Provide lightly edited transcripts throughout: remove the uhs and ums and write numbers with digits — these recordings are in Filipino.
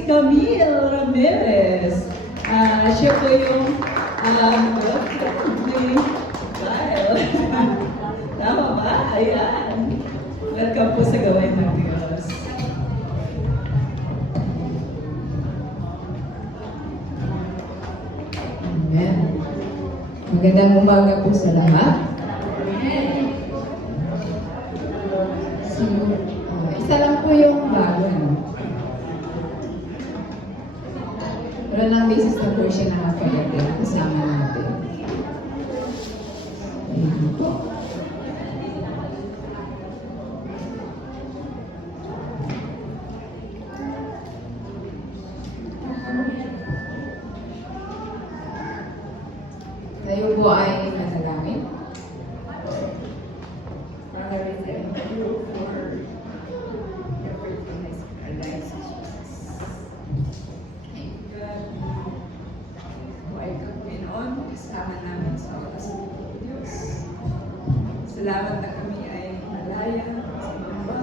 si Camille Ramirez. Siya po yung Tama ba? Ayan. Welcome po sa gawain ng Diyos. Amen. Magandang umaga po sa lahat. So, isa lang po yung bago. Pero lang basis na po siya nakapagatin kasama natin. Ayan po. Tayo po ay manalangin. Father, we thank you for everything that's in our lives, Jesus. Thank you, God. Buhay ka, Panginoon, kasama namin sa oras ng Diyos. Salamat na kami ay malaya sa mga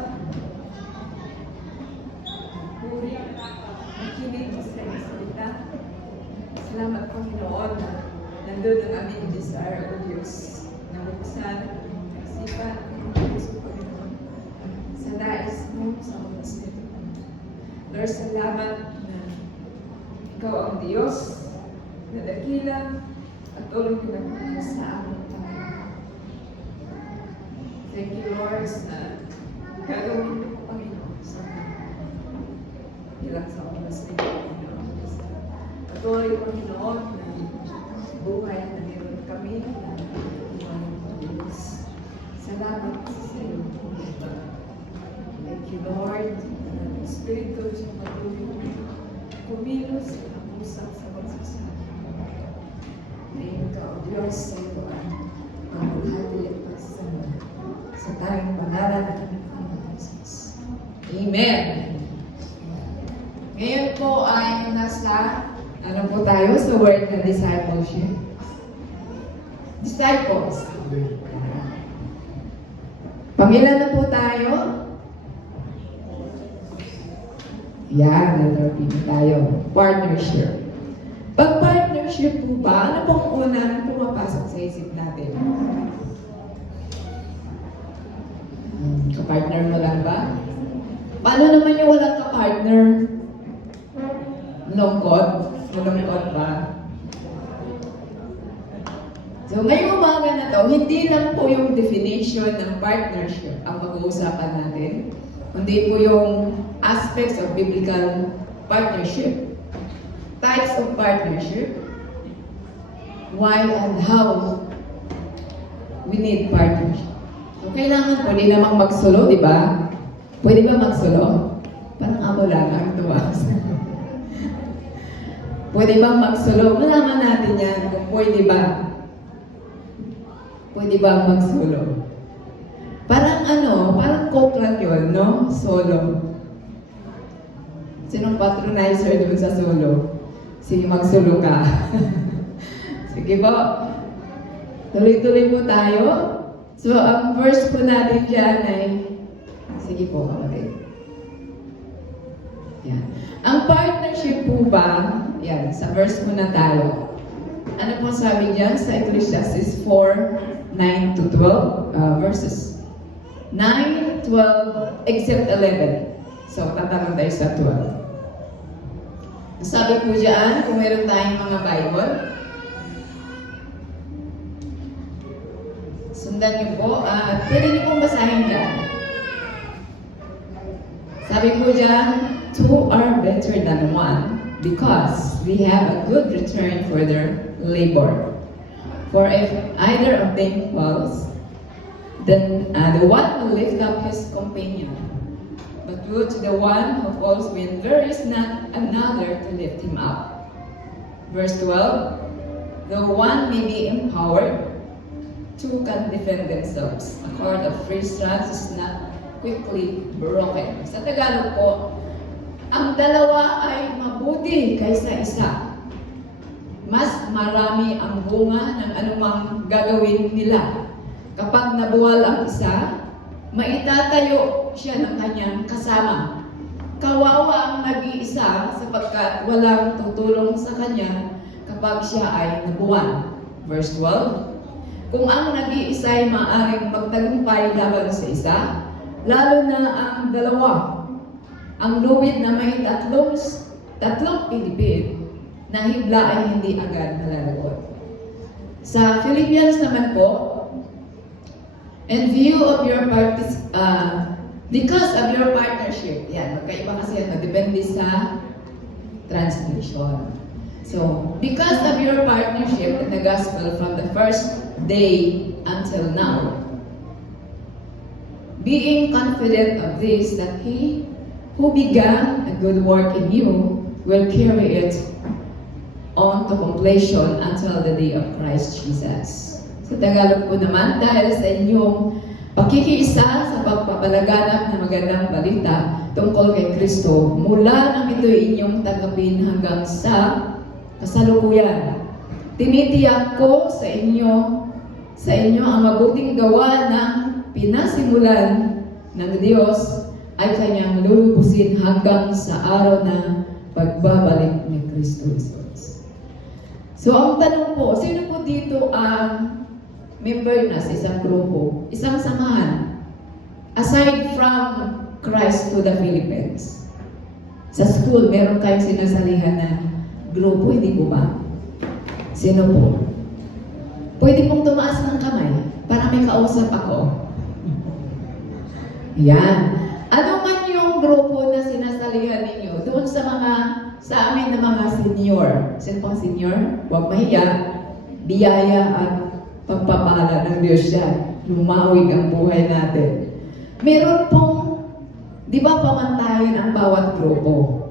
puri, nakinig sa iyong salita. Salamat, Panginoon, na nandun ang aming desire, O Diyos, na buksan ang isipan ng puso, Panginoon, sa nais mo sa oras nito. Lord, salamat na Ikaw ang Diyos na dakila at tulong pinagmahal sa amin tayo. Thank you, Lord, na gagawin mo, Panginoon, sa ilang sa oras nito, Panginoon. Patuloy, Panginoon, na buhay na meron kami na iwan ng Diyos. Salamat sa iyo. Thank you, Lord. Ang Espiritu siya patuloy kumilos at pusat sa pagsasabi. Ngayon ka, O Diyos, sa iyo ang pagbuhati at pagsasama sa tayong pangalan ng aming Panginoon Jesus. Amen. Ngayon po ay nasa ano po tayo sa word na discipleship? Disciples. Pamilya na po tayo. Yan, letter P tayo. Partnership. Pag partnership po ba, ano pong unang pumapasok sa isip natin? Kapartner mo lang ba? Paano naman yung walang kapartner? Lungkot? Malungkot ba? So, ngayong umaga na to, hindi lang po yung definition ng partnership ang pag-uusapan natin, kundi po yung aspects of biblical partnership, types of partnership, why and how we need partnership. So, kailangan pwede namang magsulo, di ba? Pwede ba magsulo? Parang ako lang ang tuwas. Pwede bang magsulo? Malaman natin yan kung pwede ba. Pwede bang magsulo? Parang parang coke lang yun, no? Solo. Sinong patronizer dun sa solo? Sige, magsulo ka. Sige po. Tuloy-tuloy po tayo. So, ang verse po natin dyan ay, sige po, kapatid. Yan. Ang partnership po ba, yan, sa verse muna tayo. Ano po sabi dyan sa Ecclesiastes 4:9-12, verses 9, 12, except 11. So, tatanong tayo sa 12. Sabi po dyan, kung meron tayong mga Bible, sundan niyo po, pwede niyo pong basahin dyan. Sabi po dyan, two are better than one because we have a good return for their labor. For if either of them falls, then the one will lift up his companion. But woe to the one who falls when there is not another to lift him up. Verse 12, though one may be empowered, two can defend themselves. A cord of three strands is not quickly broken. Sa Tagalog po, ang dalawa ay mabuti kaysa isa. Mas marami ang bunga ng anumang gagawin nila. Kapag nabuwal ang isa, maitatayo siya ng kanyang kasama. Kawawa ang nag-iisa sapagkat walang tutulong sa kanya kapag siya ay nabuwan. Verse 12, kung ang nag-iisa ay maaaring magtagumpay laban sa isa, lalo na ang dalawa, ang luwid na may tatlong pilipin na hibla ay hindi agad malalagot. Sa Philippians naman po, in view of your because of your partnership, yan, magkaiba kasi yan, depende sa translation. So, because of your partnership in the gospel from the first day until now, being confident of this, that He who began a good work in you will carry it on to completion until the day of Christ Jesus. Sa Tagalog po naman, dahil sa inyong pakikiisa sa pagpapalaganap ng magandang balita tungkol kay Kristo, mula nang ito'y inyong tanggapin hanggang sa kasalukuyan. Tinitiyak ko sa inyo ang mabuting gawa ng pinasimulan ng Diyos ay Kanyang lulubusin hanggang sa araw na pagbabalik ni Kristo Jesus. So ang tanong po, sino po dito ang member na sa isang grupo, isang samahan, aside from Christ to the Philippines? Sa school, meron kayong sinasalihan na grupo, hindi po ba? Sino po? Pwede pong tumaas ng kamay para may kausap ako. Yan. Ano man yung grupo na sinasalihan ninyo, doon sa amin na mga senior. Sino pang senior? Huwag mahiya. Biyaya at pagpapala ng Diyos yan. Lumawig ang buhay natin. Meron pong, di ba pamantayan ang bawat grupo?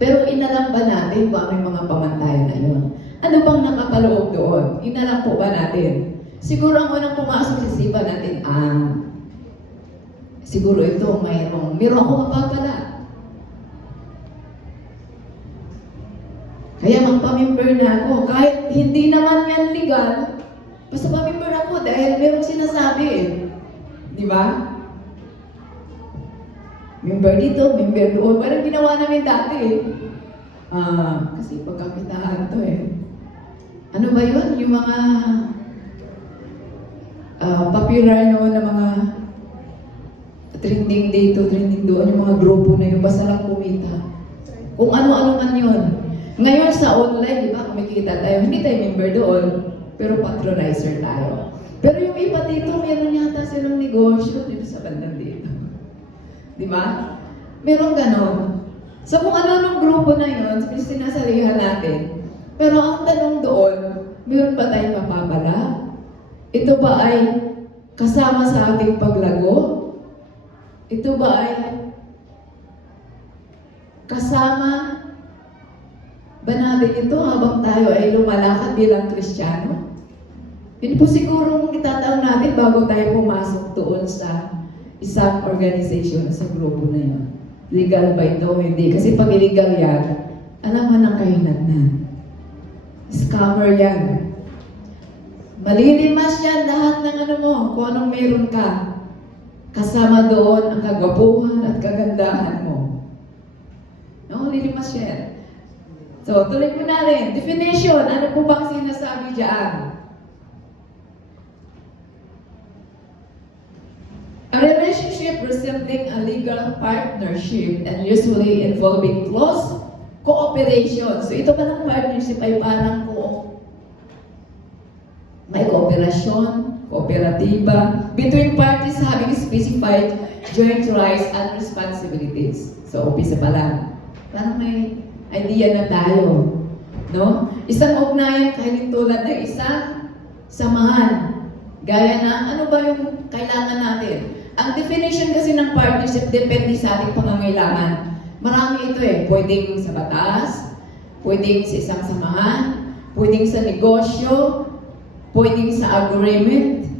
Pero inalam ba natin kung ano yung mga pamantayan na yun? Ano bang nakapaloob doon? Inalam po ba natin? Siguro ang unang pumasok sa isipan natin, siguro ito, meron ako mapapala. Kaya magpamember na ako. Kahit hindi naman yan legal, basta pamember ako dahil merong sinasabi eh. Di ba? Member dito, member doon. Parang ginawa namin dati eh. Kasi pagkakitaan to eh. Ano ba yun? Yung mga popular noon na mga trending dito, trending doon, yung mga grupo na yun, basta lang kumita. Kung ano-ano man yun. Ngayon sa online, di ba, kumikita tayo, hindi tayo member doon, pero patronizer tayo. Pero yung iba dito, meron yata silang negosyo dito sa bandang dito. Di ba? Meron ganon. So kung ano-anong grupo na yun, sinasalihan natin. Pero ang tanong doon, meron ba tayong mapapala? Ito ba ay kasama sa ating paglago? Ito ba ay kasama ba natin ito habang tayo ay lumalakad bilang Kristiyano? Yun po siguro kung itatanong natin bago tayo pumasok doon sa isang organization, sa grupo na yun. Legal ba ito? Hindi. Kasi pag illegal yan, alam mo ng kahinatnan. Scammer yan. Malilimas yan lahat ng ano mo, kung anong meron ka. Kasama doon ang kagwapuhan at kagandahan mo. No, lilimas yan. So, tuloy po natin. Definition, ano po bang sinasabi dyan? A relationship resembling a legal partnership and usually involving close cooperation. So, ito pa ng partnership ay parang may kooperasyon, kooperatiba, between parties having specified joint rights and responsibilities. So, umpisa pa lang. Parang may idea na tayo. No? Isang ugnayan kahit tulad ng isang samahan. Gaya na, ano ba yung kailangan natin? Ang definition kasi ng partnership depende sa ating pangangailangan. Marami ito eh. Pwedeng sa batas, pwedeng sa isang samahan, pwedeng sa negosyo, pwedeng sa agreement.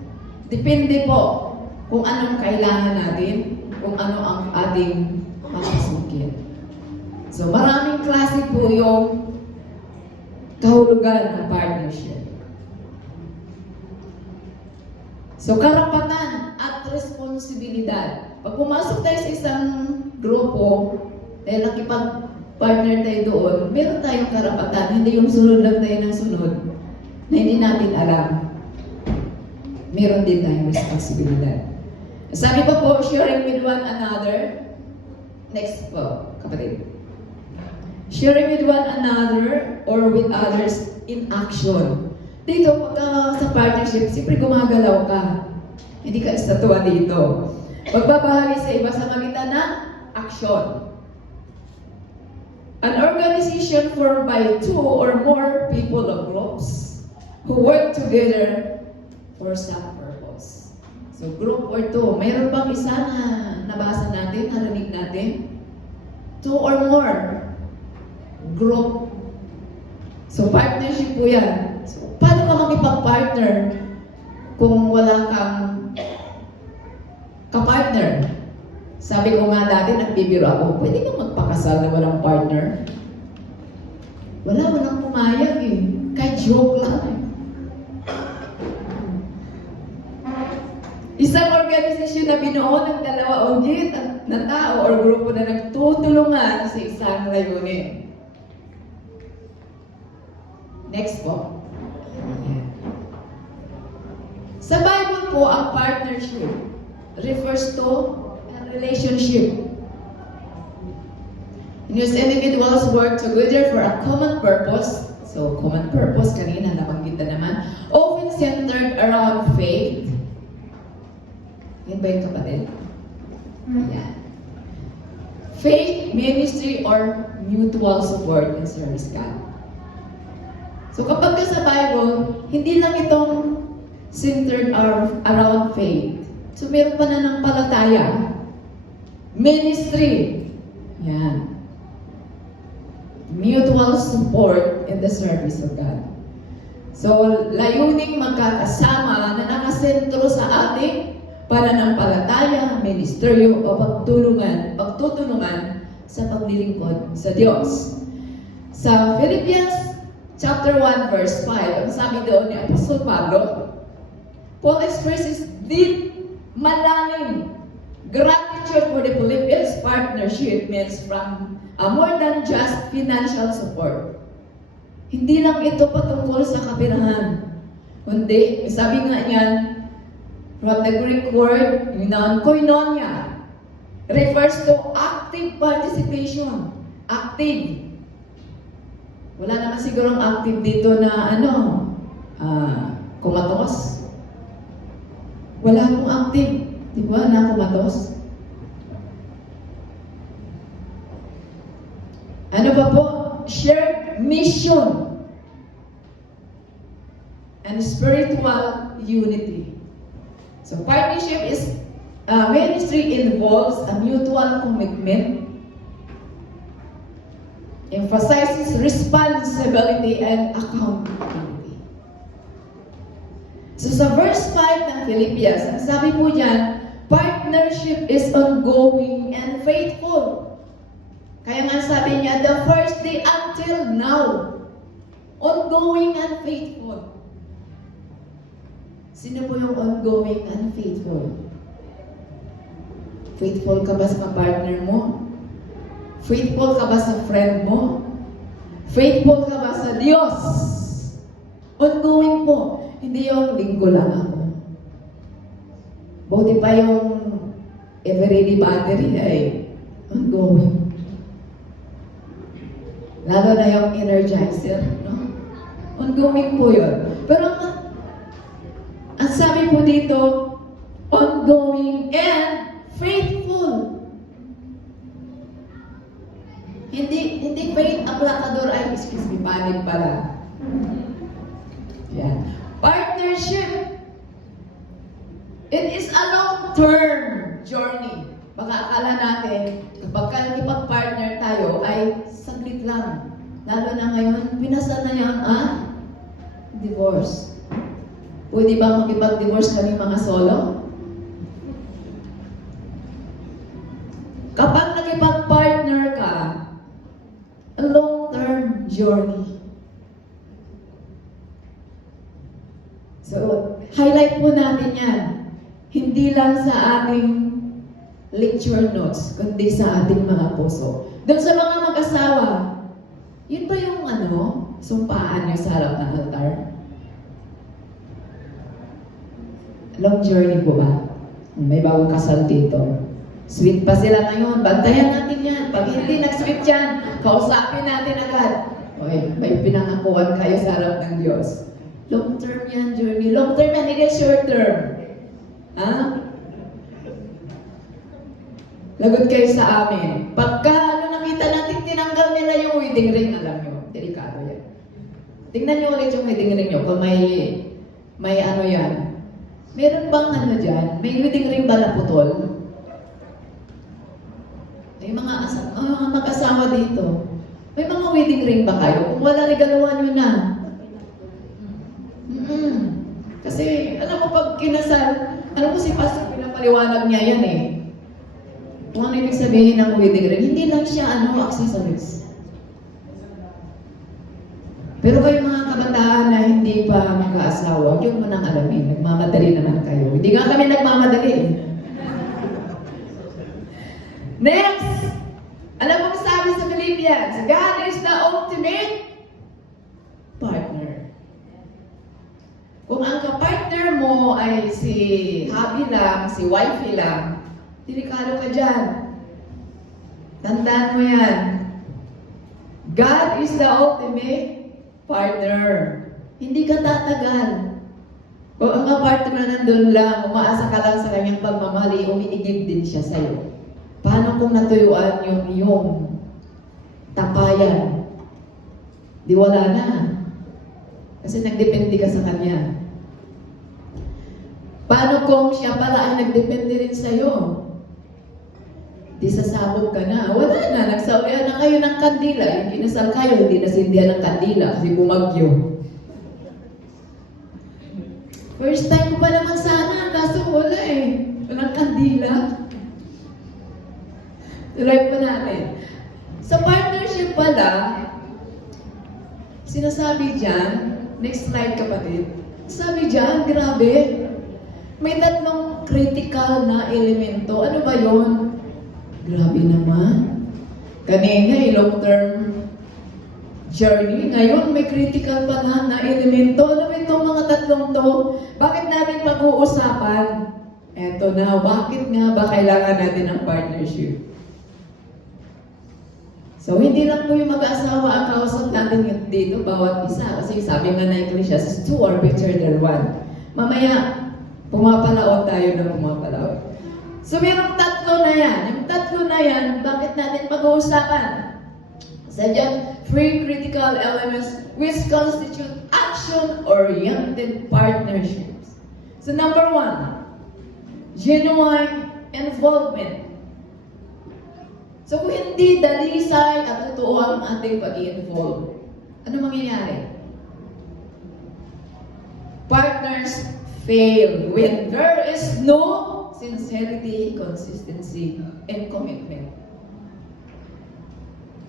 Depende po kung anong kailangan natin, kung ano ang ating papasukin. So maraming klase po yung kahulugan ng partnership. So karapatan at responsibilidad. Pag pumasok tayo sa isang grupo, Dahil nakipag-partner tayo doon, meron tayong karapatan, hindi yung sunod lang tayo ng sunod na hindi natin alam. Meron din tayong responsibilidad. Sabi pa po, sharing with one another. Next po, kapatid. Sharing with one another or with others in action. Dito, pagka sa partnership, siyempre gumagalaw ka. Hindi ka estatwa dito. Pagbabahagi sa iba sa magitan ng action. An organization formed by two or more people or groups who work together for some purpose. So, group or two. Mayroon bang isa na nabasa natin, narinig natin? Two or more. Group. So, partnership po yan. So, paano ka makipag-partner kung wala kang kapartner? Sabi ko nga dati, nagbibiro ako, pwede ka magpakasal na walang partner? Walang pumayag eh. Kahit joke lang eh. Isang organisasyon na binuo ng dalawa o higit na tao o grupo na nagtutulungan sa isang layunin. Next po. Sa Bible po, ang partnership refers to a relationship in which individuals work together for a common purpose. So, common purpose, kanina nabanggit na naman, often centered around faith. Yan ba yung kapatid? Yan. Faith, ministry, or mutual support and service God. So kapag ka sa Bible, hindi lang itong centered around faith. So meron pa na ng palataya. Ministry. Yan. Mutual support in the service of God. So layuning magkakasama na nakasentro sa ating pananampalataya, ministeryo o pagtutulungan sa paglilingkod sa Diyos. Sa Philippians chapter 1 verse 5, ang sabi doon ni Apostol Pablo, Paul expresses deep, malalim gratitude for the Philippians partnership means from more than just financial support. Hindi lang ito patungkol sa kapirahan, kundi sabi nga niyan, from the Greek word, yung noun koinonia, refers to active participation. Active. Wala naman sigurong active dito na kumatos. Wala akong active. Di ba na kumatos? Ano pa po? Shared mission and spiritual unity. So partnership is ministry involves a mutual commitment, emphasizes responsibility and accountability. So sa verse 5 ng Philippians, ang sabi po dyan, partnership is ongoing and faithful. Kaya nga sabi niya, the first day until now, ongoing and faithful. Sino po yung ongoing and faithful? Faithful ka ba sa partner mo? Faithful ka ba sa friend mo? Faithful ka ba sa Diyos? Ongoing po. Hindi yung linggo lang ako. Buti pa yung everyday battery ay ongoing. Lalo na yung energizer, no? Ongoing po yun. Pero ang sabi po dito, ongoing and faithful. Hindi faith aplakador ay excuse me, panig pala. Yan. Partnership. It is a long-term journey. Baka akala natin, kapag nakipag-partner tayo ay saglit lang. Lalo na ngayon, pinasa na yan divorce. Pwede ba makipag-divorce kami mga solo? Kapag nakipag-partner ka, a long-term journey. So, highlight po natin yan. Hindi lang sa ating lecture notes, kundi sa ating mga puso. Doon sa mga mag-asawa, yun ba yung sumpaan niyo sa harap ng altar? Long journey po ba? May bagong kasal dito. Sweet pa sila ngayon. Bantayan natin yan. Pag hindi nag-sweet yan, kausapin natin agad. Okay, may pinangakuan kayo sa harap ng Diyos. Long term yan, journey. Long term yan, hindi short term. Ha? Lagot kayo sa amin. Pagka nakita natin, tinanggal nila yung wedding ring, alam nyo, delikado yan. Tingnan nyo ulit yung wedding ring nyo kung may yan. Meron bang dyan? May wedding ring ba na putol? May mga mag-asawa dito. May mga wedding ring ba kayo? Kung wala, regaluhan nyo na. Kasi, alam mo, pag kinasal, alam mo si Pastor, pinapaliwanag niya yan eh. Kung ano ibig sabihin ng wedding ring, hindi lang siya accessories. Pero kayo mga kabataan na hindi pa mag-aasawa, huwag yung munang alamin. Nagmamadali naman kayo. Hindi nga kami nagmamadali. Next! Alam mo sabi sa Philippians, God is the ultimate partner. Kung ang kapartner mo ay si hubby lang, si wifey lang, delikado ka dyan. Tandaan mo yan. God is the ultimate partner. Hindi ka tatagal. Kung ang kapartner mo nandun lang, umaasa ka lang sa kanyang pagmamahali, umiigib din siya sa'yo. Paano kung natuyuan yung iyong tapayan? Di wala na. Kasi nagdepende ka sa kanya. Paano kung siya pala ay nagdepende rin sa'yo? Di sasabog ka na. Wala na. Nagsaurihan na kayo ng kandila. Hindi nasal kayo. Hindi nasindihan ng kandila kasi bumagyo. First time ko pa naman sana. Kaso wala eh. Walang kandila. Tuloy po natin. Sa partnership pala, sinasabi dyan, next slide kapatid, sabi dyan, grabe, may tatlong critical na elemento. Ano ba yon? Grabe naman. Kanina, long-term journey. Ngayon, may critical pa na elemento. Ano ba itong mga tatlong to? Bakit natin pag-uusapan? Eto na, bakit nga ba kailangan natin ng partnership? So, hindi lang po yung mag-asawa ang kausap natin dito, bawat isa. Kasi sabi nga na Ecclesiastes, 2 are better than 1. Mamaya, pumapalaot tayo na pumapalaot. So, mayroong tatlo na yan. Yung tatlo na yan, bakit natin pag-uusapan? Sa dyan, 3 critical elements which constitute action-oriented partnerships. So, number 1, genuine involvement. So, kung hindi dalisay at totoo ang ating pag-i-involve, ano mangyayari? Partners fail when there is no sincerity, consistency, and commitment.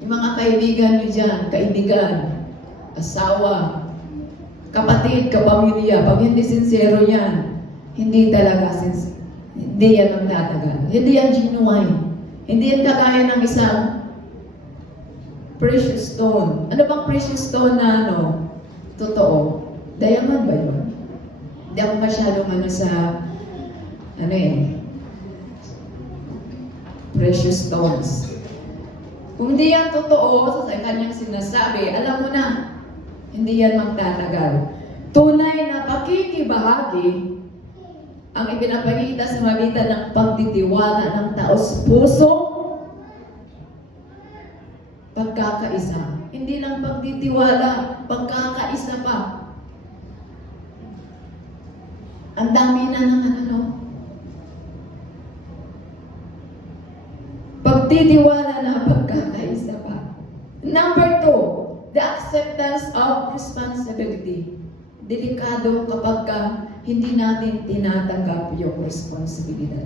Yung mga kaibigan nyo dyan, kaibigan, asawa, kapatid, kapamilya, pag hindi sincero yan, hindi talaga hindi yan ang tatagal. Hindi yan genuine. Hindi yan kagaya ng isang precious stone. Ano bang precious stone na totoo? Diamond ba yun? Hindi ako masyadong sa precious stones. Kung hindi yan totoo sa kanyang sinasabi, alam mo na, hindi yan magtatagal. Tunay na pakikibahagi ang ipinapakita sa magitan ng pagtitiwala ng taos-puso, pagkakaisa. Hindi lang pagtitiwala, pagkakaisa pa. Ang dami na ng pagtitiwala na pagkakaisa pa. Number 2, the acceptance of responsibility. Delikado kapag hindi natin tinatanggap yung responsibilidad.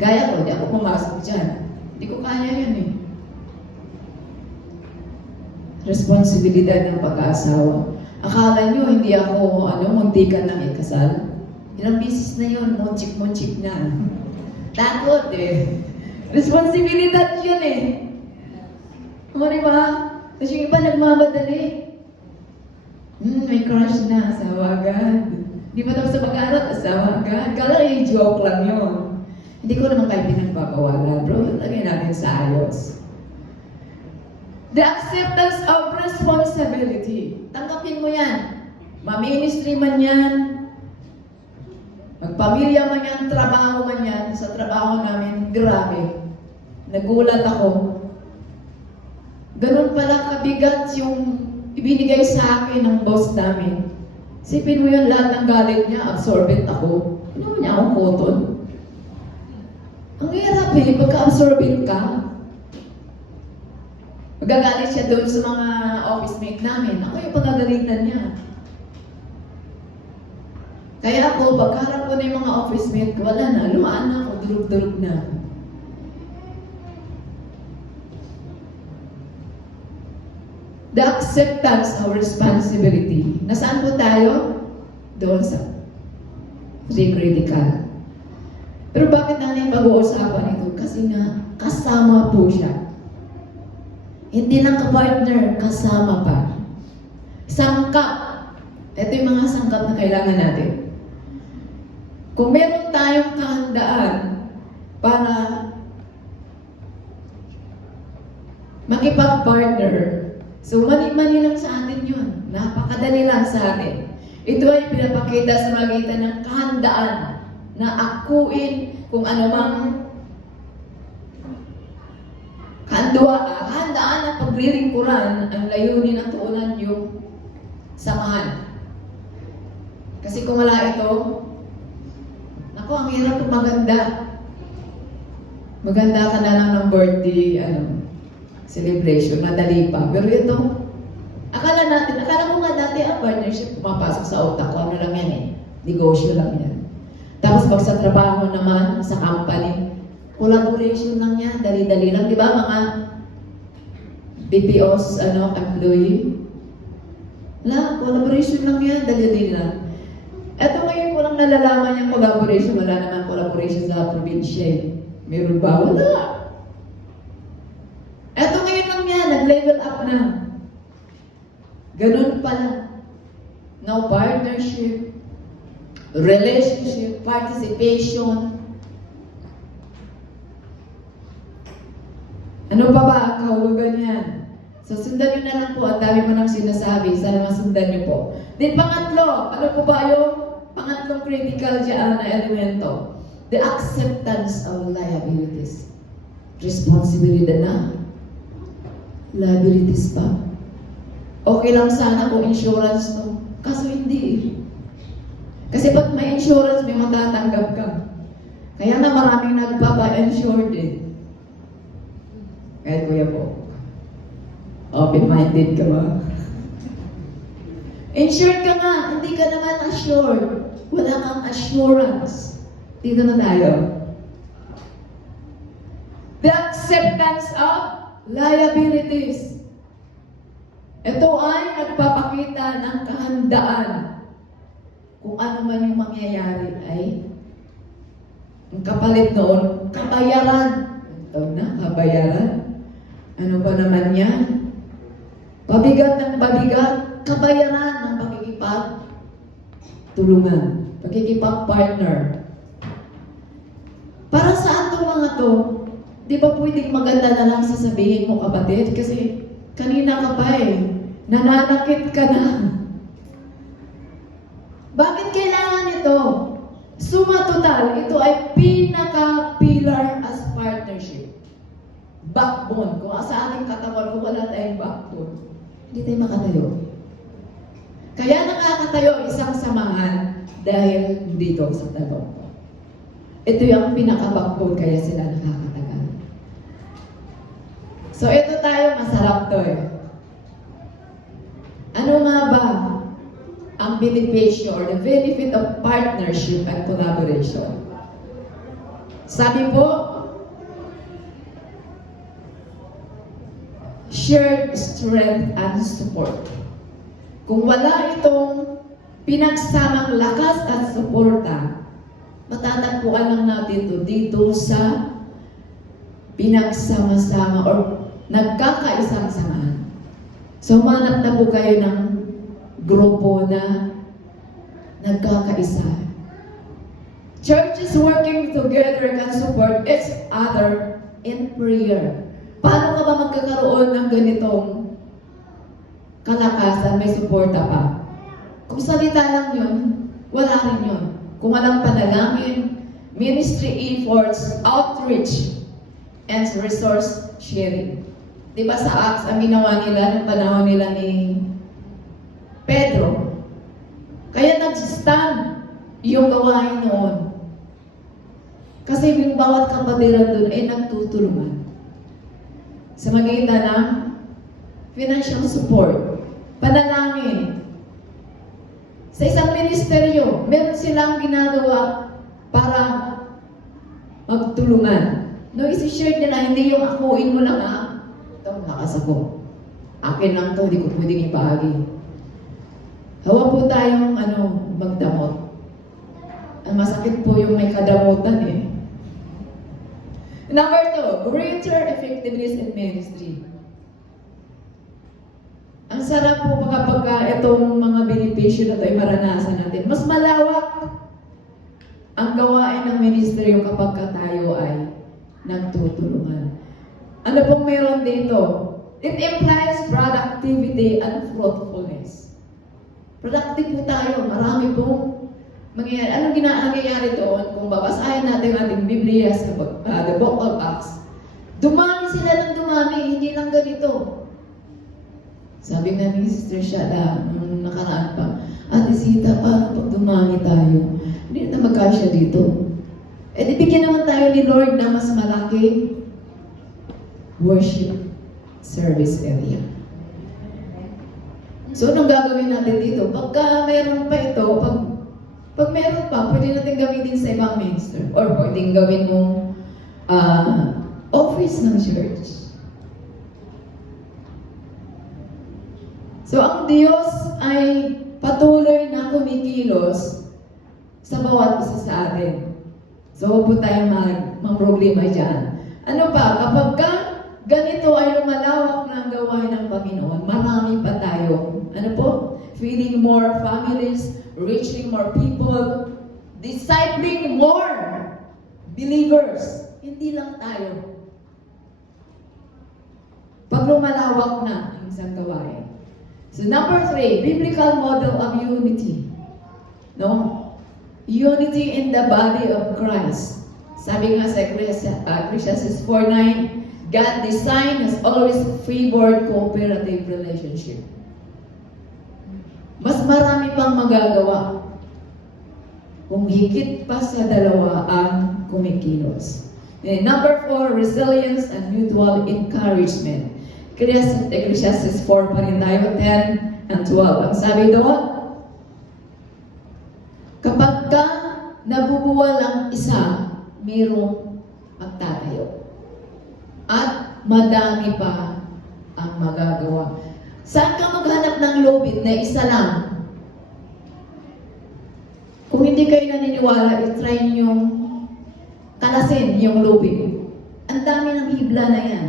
Gaya ko, di ako pumasok dyan. Hindi ko kaya yan eh. Responsibilidad ng pag-aasawa. Akala nyo, hindi ako, muntikan ng ikasal. Ilang bisis na yun, munchik-munchik na. Takot eh. Responsibilidad yun eh. O, di ba? Tapos yung iba nagmamadali. May crush na, asawa agad. Di ba tapos sa pag-aaral, asawa agad. Kala joke lang yun. Hindi ko naman kayo pinagpapawalan, bro. Lagay natin sa ayos. The acceptance of responsibility. Tanggapin mo yan. Ma-ministry man yan. Magpamilya man yan, trabaho man yan. Sa trabaho namin, grabe. Nagulat ako. Ganun pala kabigat yung ibinigay sa akin ng boss namin. Sipin mo yun, lahat ng galit niya, absorbent ako. Ano niya akong cotton? Ang hirap eh, pagka-absorbent ka. Magagalit siya doon sa mga office mate namin. Ako yung pagagalitan niya. Kaya ako, pagkarap ko na yung mga office mate, wala na, lumaan na ako, durug-durug na. The acceptance of responsibility. Nasaan po tayo? Doon sa critical. Pero bakit natin pag-uusapan ito? Kasi nga, kasama po siya. Hindi lang ka-partner, kasama pa. Sangkap. Ito yung mga sangkap na kailangan natin. Kung meron tayong kahandaan para makipag-partner, so mani-mani lang sa atin yun. Napakadali lang sa atin. Ito ay pinapakita sa magitan ng kahandaan na akuin kung anumang handaan at paglilingkuran ang layunin at tuunan yung samahan. Kasi kung wala ito, naku, ang hirap kung maganda. Maganda ka na lang ng birthday, celebration, madali pa. Pero ito, akala mo nga dati ang partnership pumapasok sa utak ko, ano lang yan eh, negosyo lang yan. Tapos pag sa trabaho naman, sa company, collaboration lang yan, dali-dali lang. Di ba mga BPOs, employee? Wala, collaboration lang yan, dali-dali lang. Eto ngayon ko lang nalalaman yung collaboration, wala naman collaboration sa probinsya eh. Meron ba? Wala. Eto ngayon lang yan, nag-level up na. Ganun pala. Now, partnership, relationship, participation. Ano pa ba ang kahulugan yan? So, sundan nyo na lang po. Ang dami mo nang sinasabi. Sana masundan nyo po. Then, pangatlo. Ano po ba yung pangatlong critical dyan na elemento? The acceptance of liabilities. Responsibility na. Liabilities pa. Okay lang sana kung insurance to. Kaso hindi. Kasi pag may insurance, may matatanggap ka. Kaya na maraming nagpapa-insured eh. Kahit kuya po. Open-minded ka ba? Insured ka nga, hindi ka naman assured. Wala kang assurance. Dito na tayo. The acceptance of liabilities. Ito ay nagpapakita ng kahandaan. Kung ano man yung mangyayari ay ang kapalit noon, kabayaran. Ito na, kabayaran. Ano ba naman yan? Pabigat ng pabigat, kabayaran ng pakikipag-tulungan, pakikipag-partner. Para saan itong mga to? Di ba pwedeng maganda na lang sasabihin mo, kapatid? Kasi kanina ka pa eh, nananakit ka na. Bakit kailangan ito? Suma total, ito ay pinaka-pillar as partnership. Backbone. Kung sa ating katawan, kung wala tayong backbone, hindi tayo makatayo. Kaya nakakatayo isang samahan dahil dito sa talong. Ito yung pinaka-backbone, kaya sila nakakatagal. So ito tayo, masarap to eh. Ano nga ba ang benepisyo or the benefit of partnership and collaboration? Sabi po, shared strength and support. Kung wala itong pinagsamang lakas at suporta, matatagpuan lang natin to dito sa pinagsama-sama or nagkakaisang samahan. So, humanap na po kayo ng grupo na nagkakaisa. Churches working together can support each other in prayer. Paano ka ba magkakaroon ng ganitong kalakasan, may suporta pa? Kung salita lang yun, wala rin yun. Kung walang panalangin, ministry efforts, outreach, and resource sharing. Di ba sa Acts, ang ginawa nila ng panahon nila ni Pedro? Kaya nag-stand yung gawain noon. Kasi yung bawat kapatiran doon ay nagtutulungan. Sa magitan ng financial support, panalangin. Sa isang ministeryo, meron silang ginagawa para magtulungan. No, isi-share nila, hindi yung akuin mo lang, itong lakas ako. Akin lang to, hindi ko pwedeng ibahagi. Hawa po tayong magdamot. Ang masakit po yung may kadamutan eh. Number 2, greater effectiveness in ministry. Ang sarap po kapag itong mga benepisyo na ito ay maranasan natin. Mas malawak ang gawain ng ministeryo kapag tayo ay nagtutulungan. Ano pong meron dito? It implies productivity and fruitfulness. Productive po tayo. Marami pong mangyayari. Anong nangyayari doon? Kung babasahin natin ating Biblia sa the Book of Acts, dumami sila ng dumami, hindi lang ganito. Sabi nga ni Sister Shada, nung nakaraan pa, Ate Sita, paano pag dumami tayo? Hindi na magkasya dito. Eh, di bigyan naman tayo ni Lord na mas malaking worship service area. So, anong gagawin natin dito? Pagka mayroon pa ito, pag meron pa, pwede natin gamitin sa ibang minister. Or pwedeng gawin mong office ng church. So, ang Diyos ay patuloy na kumikilos sa bawat isa sa atin. So, huwag po tayong problema dyan. Ano pa? Kapag ganito ay lumalawak na ang gawain ng Panginoon, marami pa tayo. Ano po? Feeding more families, reaching more people, discipling more believers. Hindi lang tayo. Pag lumalawak na ang isang gawain. So number 3, biblical model of unity. No? Unity in the body of Christ. Sabi nga sa Ecclesiastes 4:9, God design has always favored cooperative relationship. Mas marami pang magagawa kung higit pa sa dalawa ang kumikilos. And number 4, resilience and mutual encouragement. Ecclesiastes 4 pa rin tayo, 10 and 12. Ang sabi doon, kapag nabubuwal ang isa, mayroong magtatayo. At madami pa ang magagawa. Saan ka maghanap ng lubid na isa lang? Kung hindi kayo naniniwala, i-try niyong kalasin yung lubid. Ang dami ng hibla na yan.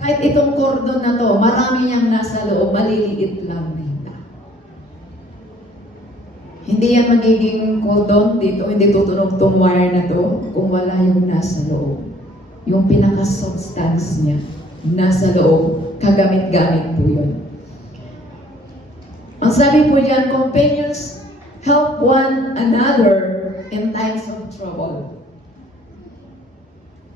Kahit itong cordon na to, marami niyang nasa loob, maliliit lang nila. Hindi yan magiging cordon dito, hindi tutunog tong wire na to kung wala yung nasa loob. Yung pinaka-substance niya, nasa loob, kagamit-gamit po yun. Ang sabi po dyan, companions help one another in times of trouble.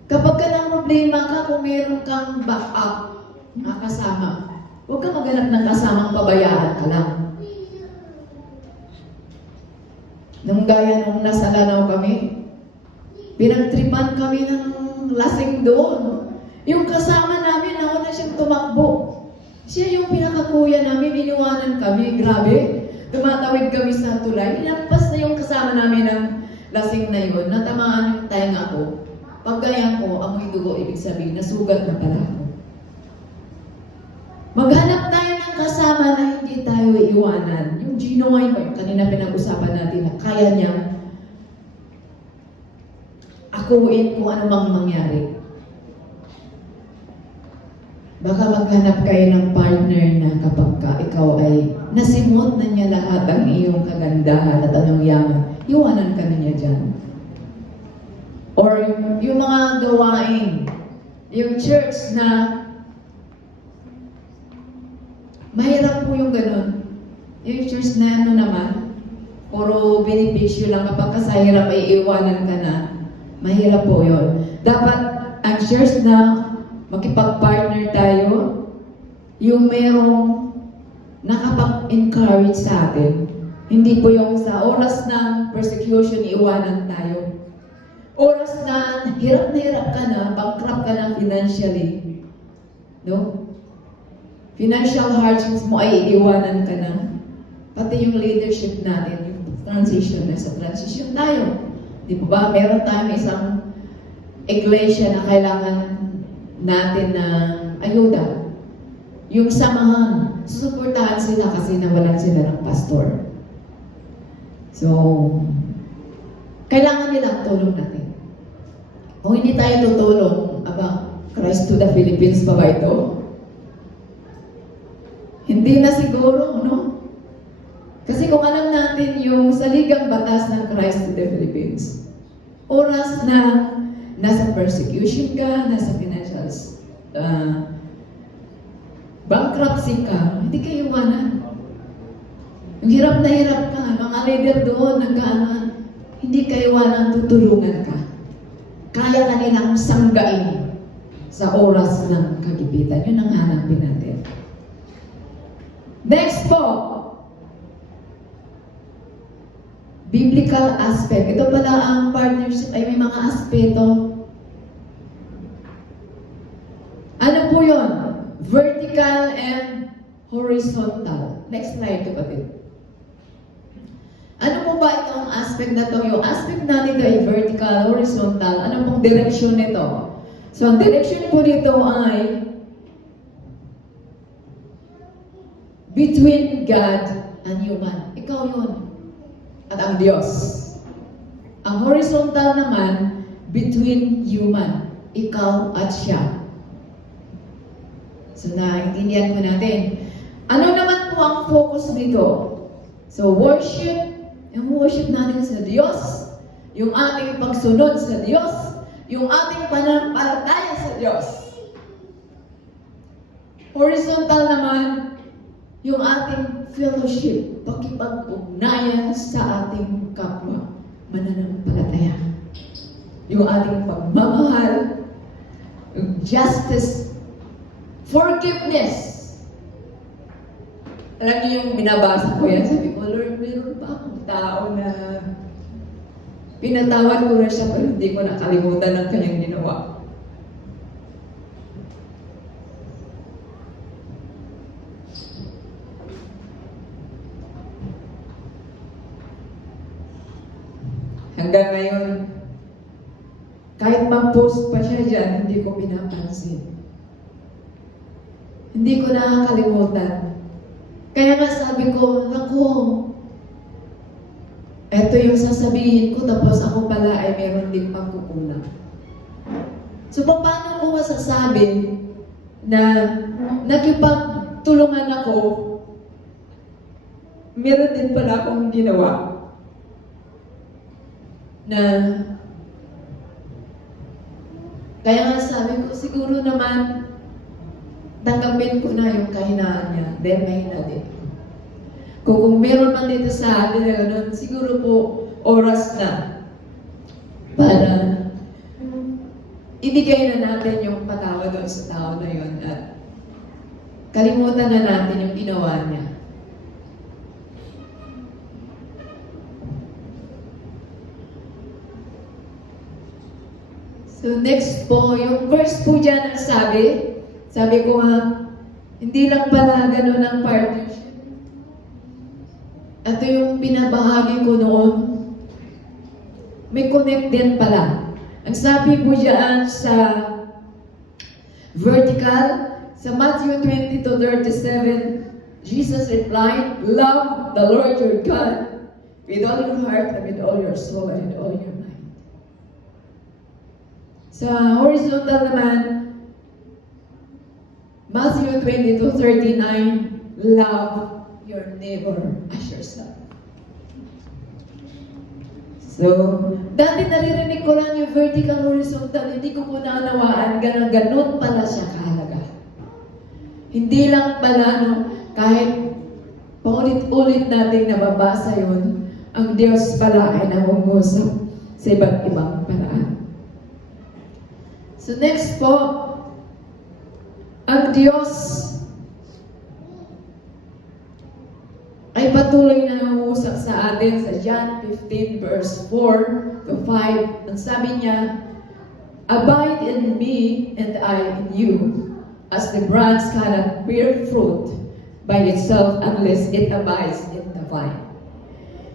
Kapag ka ng problema ka, kung meron kang backup na kasama, huwag ka maghanap ng kasamang pabayaan ka lang. Nung gaya nung nasa Lanao kami, pinagtripan kami ng lasing doon. Yung kasama namin, nauna siyang tumakbo. Siya yung pinakakuya namin, iniwanan kami. Grabe, tumatawid kami sa tulay. Inampas na yung kasama namin ng lasing na yun. Natamaan yung tainga ko. Paggayan ko, amoy dugo, ibig sabihin, nasugat na pala ako. Maghanap tayo ng kasama na hindi tayo iiwanan. Yung genuine mo, yung kanina pinag-usapan natin na kaya niyang akuin kung ano mang mangyari. Baka maghanap kayo ng partner na kapag ka ikaw ay nasimot na niya lahat ang iyong kagandahan at anong yaman, iwanan ka na niya dyan. Or yung mga gawain, yung church na mahirap po yung ganun. Yung church na ano naman, puro benepisyo lang kapag ka sa hirap ay iwanan ka na. Mahirap po yun. Dapat ang church na makipag-partner tayo, yung merong nakapag-encourage sa atin. Hindi po yung sa oras ng persecution, iwanan tayo. Oras na hirap ka na, bankrupt ka na financially. No? Financial hardships mo ay iiwanan ka na. Pati yung leadership natin, yung transition, nasa transition tayo. Di ba? Meron tayong isang iglesia na kailangan natin ng ayuda. Yung samahan, susuportahan sila kasi nawalan sila ng pastor. So, kailangan nilang tulong natin. Kung hindi tayo tutulong, Christ to the Philippines pa ba ito? Hindi na siguro, no? Kasi kung alam natin yung saligang batas ng Christ to the Philippines, oras na nasa persecution ka, nasa financial bankruptcy ka, hindi ka iwanan. Yung hirap na hirap ka, mga leader doon, hindi ka iwanan, tutulungan ka. Kaya ka nilang sanggain sa oras ng kagipitan. Yun ang hanapin natin. Next po, biblical aspect. Ito pala ang partnership ay may mga aspeto. Ano po yun? Vertical and horizontal. Next slide, kapatid. Ano po ba itong aspect na to? Yung aspect na nito ay vertical, horizontal. Ano pong direksyon nito? So, ang direksyon po nito ay between God and human. Ikaw yun. At ang Diyos. Ang horizontal naman, between human. Ikaw at siya. So, naintindihan po natin. Ano naman po ang focus nito? So, worship. Yung worship natin sa Diyos. Yung ating pagsunod sa Diyos. Yung ating panampalataya sa Diyos. Horizontal naman, yung ating fellowship, pakipag-ugnayan sa ating kapwa mananampalataya. Yung ating pagmamahal, yung justice, forgiveness. Alam niyo yung binabasa ko yan, sabi ko, Lord, meron ba akong tao na pinatawad ko na siya pero hindi ko nakalimutan ang kanyang ginawa. Hanggang ngayon, kahit mag-post pa siya dyan, hindi ko pinapansin. Hindi ko nakakalimutan. Kaya nga sabi ko, naku, eto yung sasabihin ko, tapos ako pala ay meron din pagkukulang. So, paano ko masasabi na nakipagtulungan ako, meron din pala akong ginawa na kaya nga sabi ko, siguro naman tanggapin ko na yung kahinaan niya, then mahina din. Kung meron man dito sa atin na ganun, siguro po oras na para ibigay na natin yung patawad doon sa tao na yun at kalimutan na natin yung ginawa niya. So next po, yung verse po dyan ang sabi ko nga, hindi lang pala ganun ang partnership. Ito yung binabahagi ko noon, may connect din pala. Ang sabi po dyan sa vertical, sa Matthew 20:37, Jesus replied, love the Lord your God with all your heart and with all your soul and with all your mind. Sa horizontal naman, Matthew 22:39, love your neighbor as yourself. So, dati naririnig ko lang yung vertical horizontal, hindi ko po naunawaan, ganun pala siya kahalaga. Hindi lang pala, kahit paulit-ulit natin nababasa yun, ang Diyos pala ay nangungusap sa iba't ibang paraan. So next po, ang Diyos ay patuloy na nangungusap sa atin sa John 15 verse 4 to 5. Ang sabi niya, abide in me and I in you, as the branch cannot bear fruit by itself unless it abides in the vine.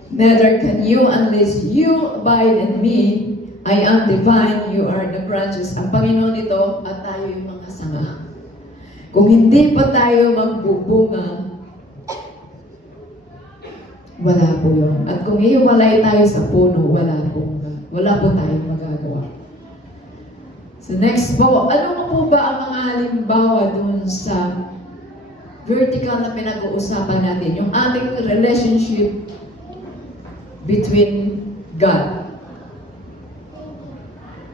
Neither can you unless you abide in me. I am the vine, you are the branches. Ang Panginoon ito at tayo yung mga sanga. Kung hindi pa tayo magbubunga, wala po yun. At kung iiwalay tayo sa puno, wala po tayong magagawa. So next po, ano po ba ang mga halimbawa dun sa vertical na pinag-uusapan natin? Yung ating relationship between God.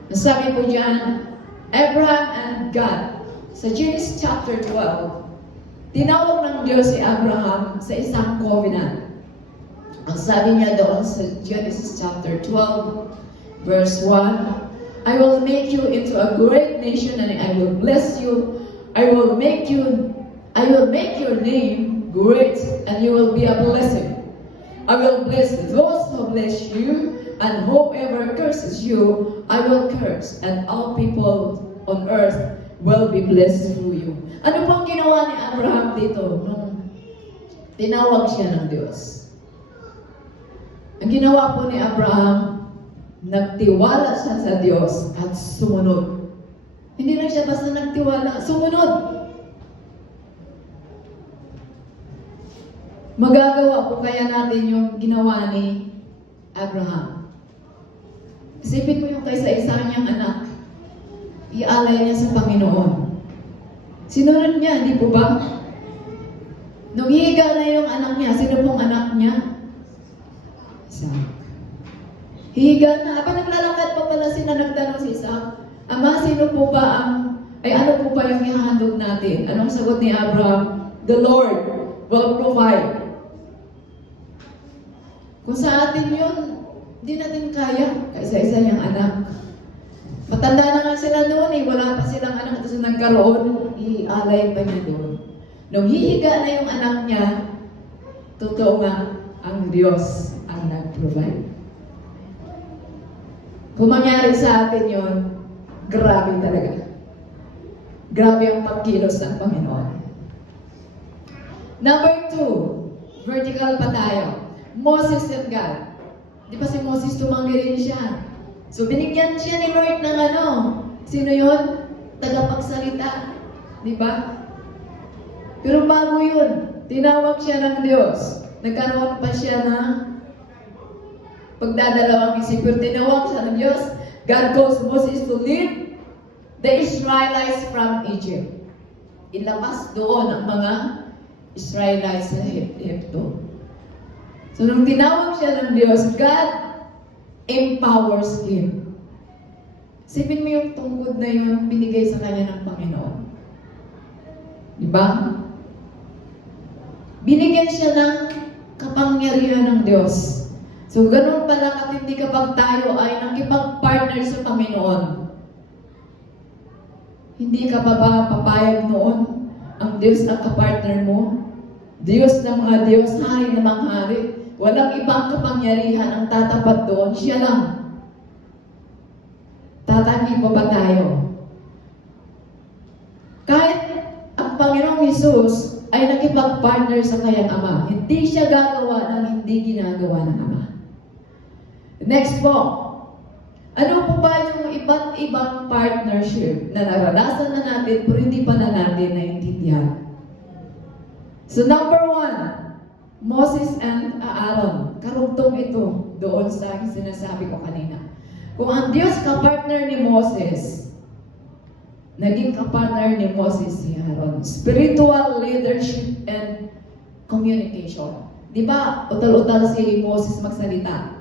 Nasabi po dyan, Abraham and God. Sa Genesis chapter 12, tinawag ng Diyos si Abraham sa isang covenant. Ang sabi niya doon sa Genesis chapter 12, verse 1, I will make you into a great nation and I will bless you. I will make your name great and you will be a blessing. I will bless those who bless you, and whoever curses you, I will curse, and all people on earth will be blessed through you. Ano pong ginawa ni Abraham dito nung tinawag siya ng Diyos? Ang ginawa po ni Abraham, nagtiwala siya sa Diyos at sumunod. Hindi lang siya basta nagtiwala, sumunod. Magagawa po kaya natin yung ginawa ni Abraham. Isipin mo yung kaysa-isa niyang anak, ialay niya sa Panginoon. Sinunod niya, di po ba? Nung higa na yung anak niya, sino pong anak niya? Isaac. Higa na. Habang naglalakad pa pala sila, nagtanong si Isaac, Ama, sino po ba ano po ba yung ihahandog natin? Anong sagot ni Abraham? The Lord will provide. Kung sa atin yun, di natin kaya. Kaisa-isa niyang anak. Matanda na nga sila noon wala pa silang anak. Tapos nagkaroon, ialay pa niya doon. Nung hihiga na yung anak niya, totoo nga, ang Diyos ang nag-provide. Kung mangyari sa atin yun, grabe talaga. Grabe ang pagkilos ng Panginoon. Number 2, vertical pa tayo. Moses and God. Di ba si Moses tumanggi rin siya? So binigyan siya ni Lord ng sino yon? Tagapagsalita. Di ba? Pero bago yun, tinawag siya ng Diyos. Nagkaroon pa siya ng pagdadalawang isip. Pero tinawag siya ng Diyos. God calls Moses to lead the Israelites from Egypt. Ilabas doon ang mga Israelites sa Egypto. So, nung tinawag siya ng Diyos, God empowers him. Sipin mo yung tungkod na yun, binigay sa kanya ng Panginoon. Diba? Binigyan siya ng kapangyarihan ng Diyos. So, ganun pala katindi kapag tayo ay nakipag-partner sa Panginoon. Hindi ka pa ba papayag noon ang Diyos na kapartner mo? Diyos ng mga Diyos, hari ng mga hari. Walang ibang kapangyarihan ang tatapat doon, siya lang. Tatanggi pa ba tayo? Kahit ang Panginoong Hesus ay nakipag-partner sa kanyang Ama, hindi siya gagawa ng hindi ginagawa ng Ama. Next po, ano po ba yung iba't ibang partnership na naranasan na natin pero hindi pa na natin naiintindihan? So number 1, Moses and Aaron. Karugtong ito doon sa sinasabi ko kanina. Kung ang Diyos kapartner ni Moses, naging kapartner ni Moses si Aaron. Spiritual leadership and communication. Di ba, utal-utal si Moses magsalita.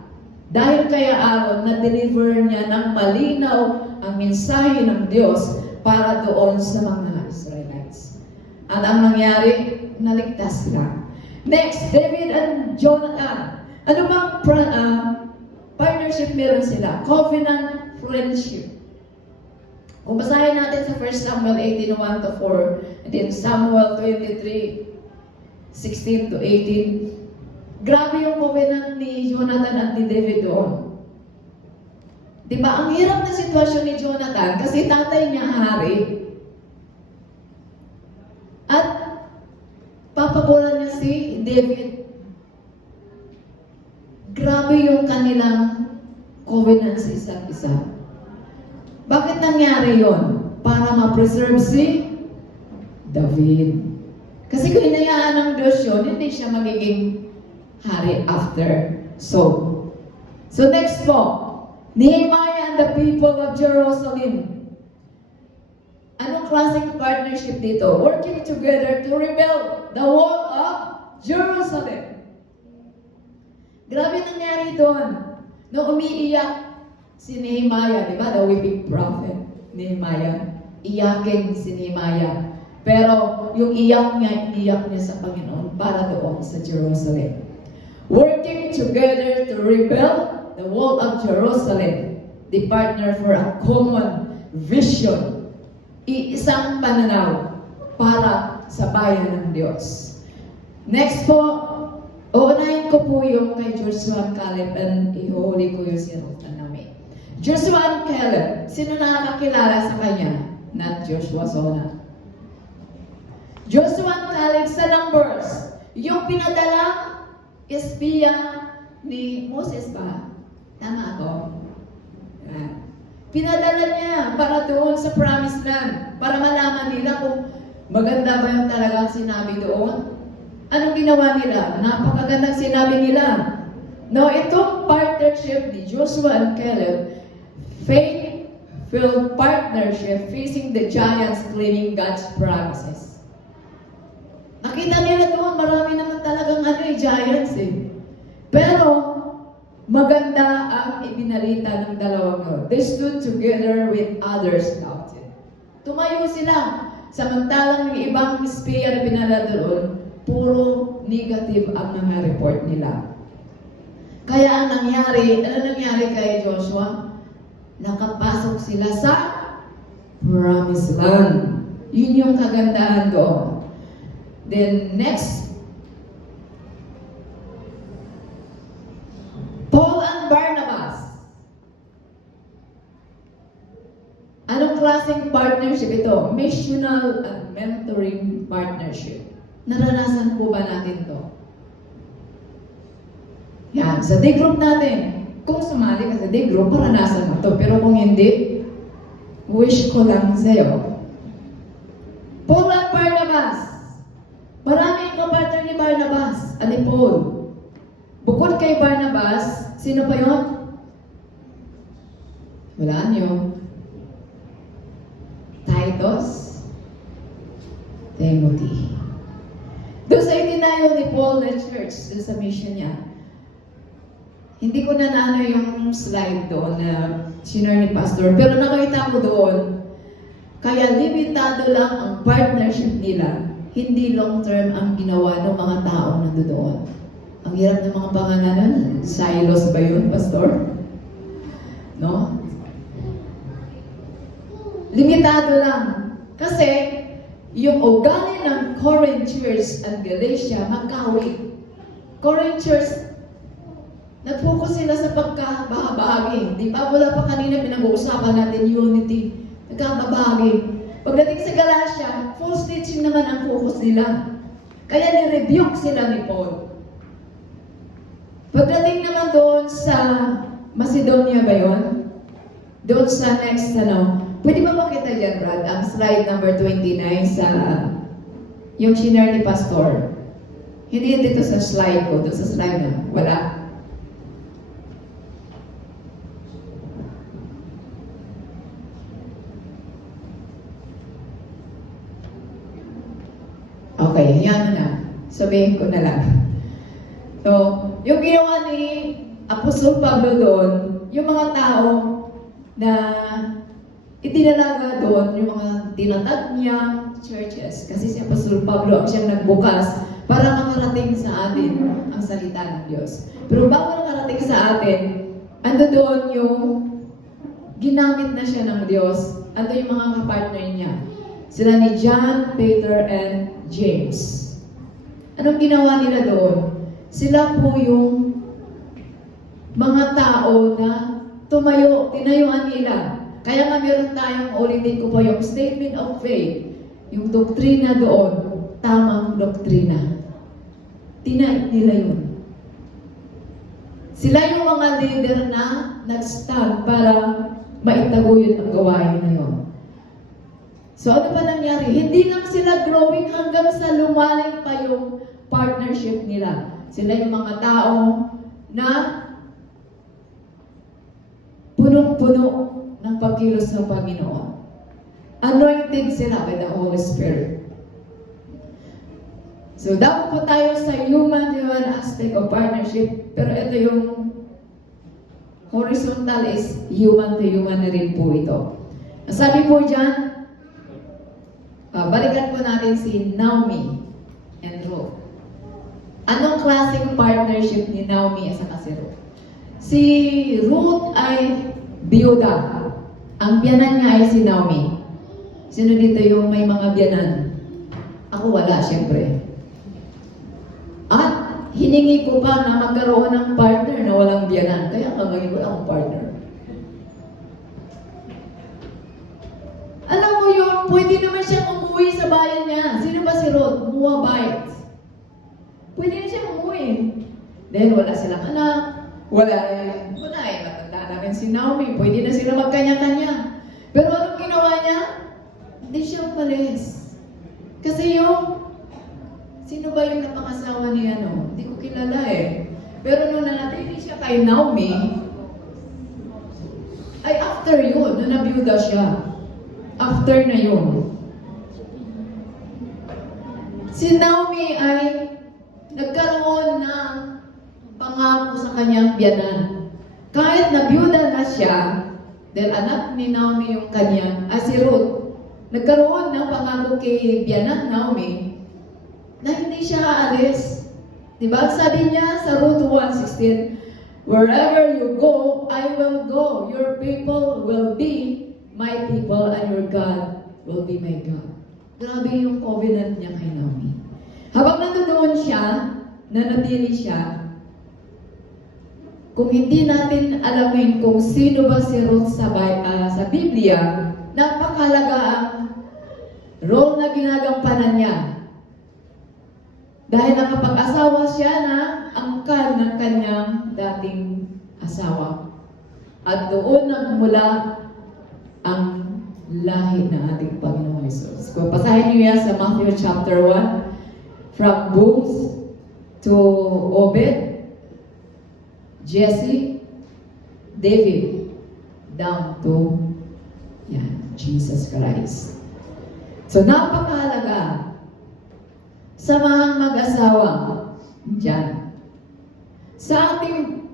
Dahil kay Aaron, na-deliver niya ng malinaw ang mensahe ng Diyos para doon sa mga Israelites. At ang nangyari, naligtas sila. Next, David and Jonathan. Ano bang partnership meron sila? Covenant friendship. Kung basahin natin sa 1 Samuel 18:1-4, and then Samuel 23:16-18, grabe yung covenant ni Jonathan at ni David doon. Diba, ang hirap na sitwasyon ni Jonathan kasi tatay niya hari. At papaboran niya si David. Grabe yung kanilang covenant sa isa't isa. Bakit nangyari yon? Para ma-preserve si David. Kasi kung hinayaan ng Diyos yun, hindi siya magiging hari after. So next po, Nehemiah and the people of Jerusalem. Anong klaseng partnership dito? Working together to rebuild the wall of Jerusalem. Grabe nangyari doon. Nung umiiyak si Nehemiah, di ba? The weeping prophet, Nehemiah. Iyakin si Nehemiah. Pero yung iyak niya sa Panginoon para doon sa Jerusalem. Working together to rebuild the wall of Jerusalem. They partner for a common vision. Iisang pananaw para sa bayan ng Diyos. Next po, uunahin ko po yung kay Joshua and Caleb and ihuli ko yung sinutan namin. Joshua and Caleb, sino nakakakilala sa kanya? Not Joshua Sona. Joshua and Caleb sa Numbers, yung pinadalang espiya ni Moses ba? Tama ako? Yan. Pinadala niya para doon sa promised land, para malaman nila kung maganda ba yung talagang sinabi doon. Anong ginawa nila? Napakagandang sinabi nila. Now, itong partnership ni Joshua and Caleb, faith-filled partnership facing the giants claiming God's promises. Nakita nila doon, marami naman talagang giants eh. Pero, maganda ang ibinalita ng dalawang yun. They stood together with others doubted. Tumayo sila. Samantalang yung ibang espiya na pinala doon, puro negative ang mga report nila. Kaya ano nangyari kay Joshua? Nakapasok sila sa promised land. Yun yung kagandahan doon. Then next, Paul and Barnabas. Anong klaseng partnership ito? Missional and mentoring partnership. Naranasan po ba natin to? Yan, sa day group natin. Kung sumali ka sa day group, maranasan mo to. Pero kung hindi, wish ko lang sa'yo. Paul and Barnabas. Maraming kapartner ni Barnabas. Ani Paul. Bukod kay Barnabas, sino pa yon? Wala niyo. Titus, Timothy. Doon sa itinayo ni Paul na church, doon sa mission niya, hindi ko na naano yung slide doon na sinare ni Pastor, pero nakita ko doon, kaya limitado lang ang partnership nila, hindi long-term ang ginawa ng mga tao nandoon. Ang hirap ng mga pangalan, silos ba yun, Pastor? No? Limitado lang. Kasi, yung ugali ng Corinthians and Galatia, magkawit. Corinthians, nag-focus sila sa pagkabahagi. Di ba? Wala pa kanina pinag-uusapan natin unity. Nagkabahagi. Pagdating sa Galatia, false teaching naman ang focus nila. Kaya ni-rebuke sila ni Paul. Pagdating naman doon sa Macedonia ba yun? Doon sa next, pwede ba makita dyan, Brad, ang slide number 29 sa yung shinare ni Pastor? Hindi dito sa slide ko, doon sa slide na. Wala. Okay, hayaan mo na. Sabihin ko na lang. So, yung ginawa ni Apostol Pablo doon, yung mga tao na itinalaga doon, yung mga tinatag niyang churches, kasi si Apostol Pablo ang siyang nagbukas para makarating sa atin ang salita ng Diyos. Pero bago nakarating sa atin, ando doon yung ginamit na siya ng Diyos, ando yung mga kapartner niya. Sila ni John, Peter, and James. Anong ginawa nila doon? Sila po yung mga tao na tumayo, tinayuan nila. Kaya nga meron tayong, ulitin ko po, yung statement of faith, yung doktrina doon, tamang doktrina. Tinay nila yun. Sila yung mga leader na nag-stand para maitaguyod ang gawain na yun. So ano pa nangyari? Hindi lang sila growing hanggang sa lumalim pa yung partnership nila. Sila yung mga tao na punong-puno ng pagkilos ng Panginoon. Anointed sila with the Holy Spirit. So, dapat po tayo sa human aspect of partnership, pero ito yung horizontal is human to human na rin po ito. Sabi po dyan, balikan po natin si Naomi and Ruth. Anong klaseng partnership ni Naomi at saka si Ruth? Si Ruth ay biyuda. Ang biyanan niya ay si Naomi. Sino dito yung may mga biyanan? Ako wala, syempre. At hiningi ko pa na magkaroon ng partner na walang biyanan. Kaya ngayon wala akong partner. Alam mo yun, pwede naman siyang umuwi sa bayan niya. Sino ba si Ruth? Moabite. Pwede na siyang umuwi. Dahil wala silang anak. Wala eh. Matanda namin si Naomi. Pwede na sila magkanya-kanya. Pero anong ginawa niya? Hindi siya umalis. Kasi yung sino ba yung napangasawa ni ano? Hindi ko kilala eh. Pero nung nanatili siya kay Naomi, ay after yun, nung nabiyuda siya. After na yun. Si Naomi ay nagkaroon ng pangako sa kanyang biyanan. Kahit nabiyuda na siya, dahil anak ni Naomi yung kanyang, si Ruth, nagkaroon ng pangako kay biyanan Naomi, na hindi siya aalis. Diba? Sabi niya sa Ruth 1:16, wherever you go, I will go. Your people will be my people and your God will be my God. Grabe yung covenant niya kay Naomi. Habang nandoon siya, nanatili siya, kung hindi natin alamin kung sino ba si Ruth sa Biblia, napakalaga ang role na ginagampanan niya. Dahil nakapag-asawa siya na angkan ng kanyang dating asawa. At doon nagmula ang lahi ng ating Panginoong Jesus. Kung pasahin niyo yan sa Matthew chapter 1, from Booth to Obed, Jesse, David, down to Jesus Christ. So napakahalaga sa mga mag-asawa dyan. Sa ating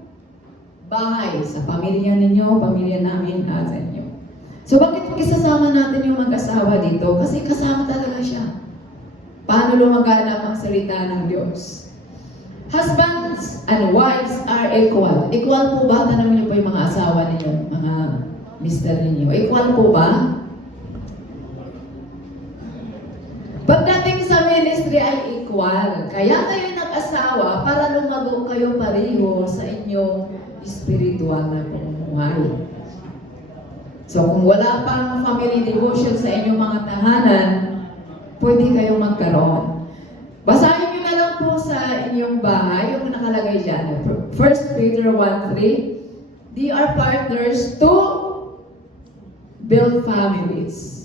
bahay, sa pamilya ninyo, pamilya namin, sa inyo. So bakit isasama natin yung mag-asawa dito? Kasi kasama talaga siya. Paano lumaganap ang salita ng Diyos? Husbands and wives are equal. Equal po ba? Tanong niyo po yung mga asawa ninyo, mga mister ninyo. Equal po ba? Pagdating sa ministry ay equal. Kaya kayo nag-asawa para lumago kayo pareho sa inyong spiritual na pamumuhay. So kung wala pang family devotion sa inyong mga tahanan, pwede kayong magkaroon. Basahin nyo na lang po sa inyong bahay, yung nakalagay dyan. 1 Peter 1:3, they are partners to build families.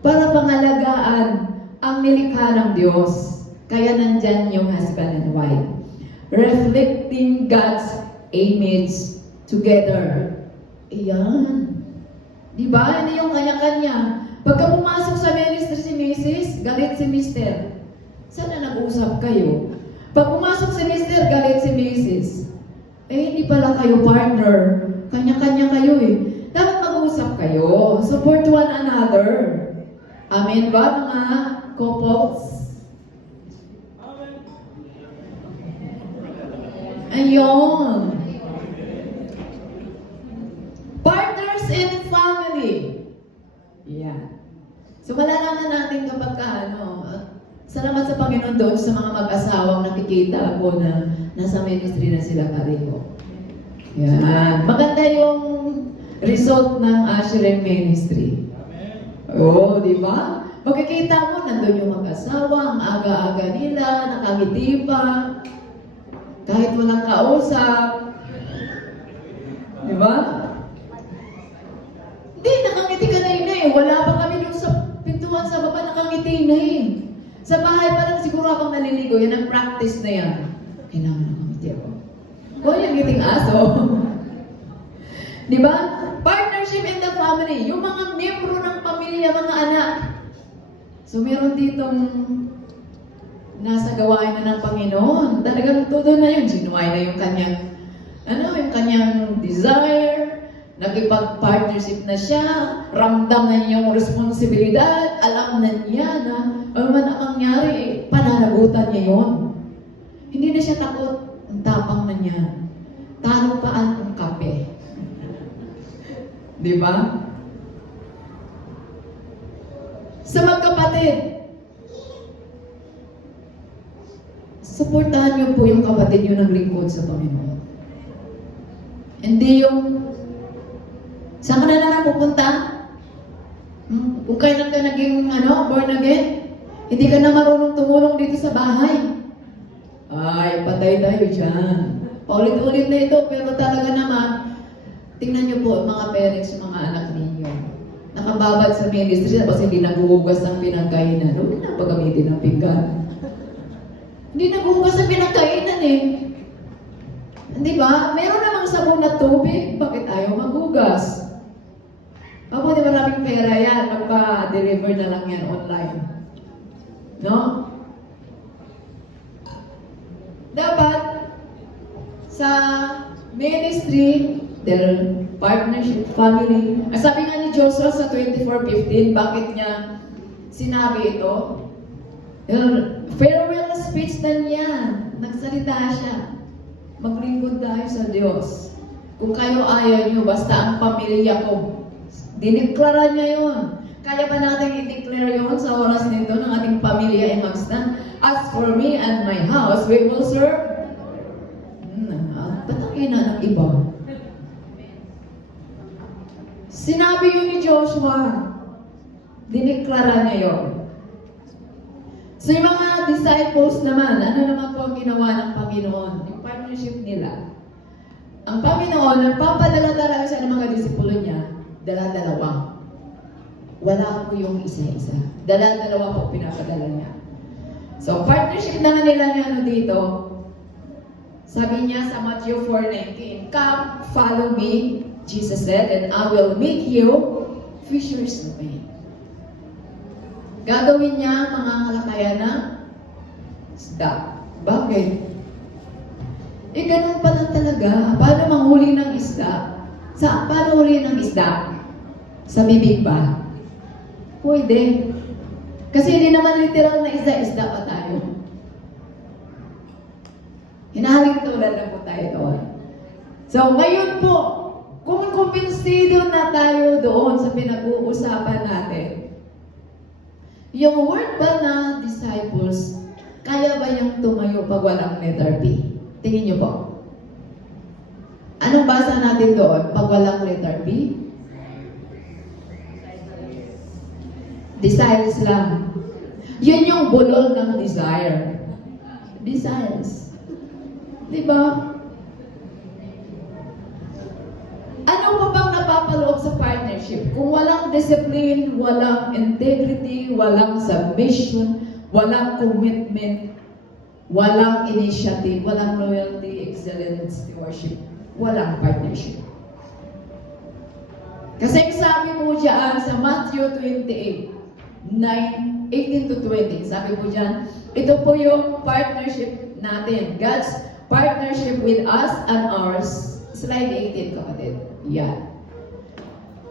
Para pangalagaan ang nilikha ng Diyos. Kaya nandyan yung husband and wife. Reflecting God's image together. Iyan. Diba? Hindi yung kanya-kanya. Pagka pumasok sa ministry si galit si Mister. Sana nag-usap kayo. Pag pumasok si Mister, galit si Mrs. Hindi pala kayo partner. Kanya-kanya kayo eh. Dapat mag-usap kayo. Support one another. Amen ba mga couples? Ayun. Partners in family. Yeah. So malalaman natin kapag salamat sa Panginoon doon sa mga mag-asawang nakikita ko na nasa ministry na sila pareho. Yan. Maganda yung result ng Asherim Ministry. Oo, di ba? Magkikita mo, nandun yung mag-asawa, ang aga-aga nila, nakangiti pa, kahit walang kausap. Di ba? Hindi, nakangiti ka na yun eh. Wala pa kami dun sa pintuan sa baba, nakangiti na eh. Sa bahay pa lang siguro habang naliligo, yan ang practice na yan. Kailangan nakangiti ako. Kung yung ngiting aso. Di ba? Partnership in the family. Yung mga miyembro ng pamilya, mga anak. So meron ditong nasa gawain na ng Panginoon. Talagang todo na yun. Sinuway na yung kanyang, yung kanyang desire. Nakipag-partnership na siya. Ramdam na niya yung responsibilidad. Alam na niya na ano man ang mangyari, pananagutan niya yun. Hindi na siya takot. Ang tapang na niya. Tanong paan ang kape. Di ba? Sa magkapatid, suportahan niyo po yung kapatid niyo naglingkod sa Panginoon. Hindi yung, saan ka na naman pupunta? Kung kailan ka naging, born again, hindi ka na marunong tumulong dito sa bahay. Ay, patay tayo dyan. Paulit-ulit na ito, pero talaga naman, tingnan niyo po mga parents, mga anak ninyo. Nakababad sa ministry, tapos hindi naguhugas ng pinagkainan. Huwag na pagamitin ng pinggan. Hindi naguhugas ng pinagkainan eh. Di ba? Meron namang sabon at tubig. Bakit ayaw maghugas? Mabuti maraming pera yan. Magpa-deliver na lang yan online. No? Dapat sa ministry, their partnership, family. Sabi nga ni Joshua sa 24:15, bakit niya sinabi ito? Farewell speech na niya. Nagsalita siya. Maglingkod tayo sa Diyos. Kung kayo ayaw niyo, basta ang pamilya ko. Dineklara niya yun. Kaya pa natin i-declare yun sa oras nito ng ating pamilya and mag-stand. As for me and my house, we will serve. Patangin na ng iba. Sinabi yun ni Joshua. Dineklara niya yun. So yung mga disciples naman, ano naman po ang ginawa ng Panginoon? Yung partnership nila. Ang Panginoon, nagpapadala talaga siya ng mga disipulo niya, dala-dalawa. Wala po yung isa-isa. Dala-dalawa po pinapadala niya. So partnership naman nila dito, sabi niya sa Matthew 4:19, "Come, follow me," Jesus said, "and I will make you fishers of men." Gagawin niya mga kalakayan na isda. Bakit? Ganun pala talaga. Paano manghuli ng isda? Paano huli ng isda? Sa bibig ba? Pwede. Kasi hindi naman literal na isda pa tayo. Hinahaling tulad na po tayo doon. So, ngayon po, kung kumbinsido na tayo doon sa pinag-uusapan natin, yung word ba na disciples, kaya ba yung tumayo pag walang letter P? Tingin niyo po. Anong basa natin doon pag walang letter P? Desires lang. Yun yung bulol ng desire. Desires. Diba? Ano pa bang napapaloob sa partnership? Kung walang discipline, walang integrity, walang submission, walang commitment, walang initiative, walang loyalty, excellence, stewardship, walang partnership. Kasi sabi mo dyan sa Matthew 28, 9:18 to 20. Sabi po dyan, ito po yung partnership natin. God's partnership with us and ours. Slide 18, kapatid. Yan.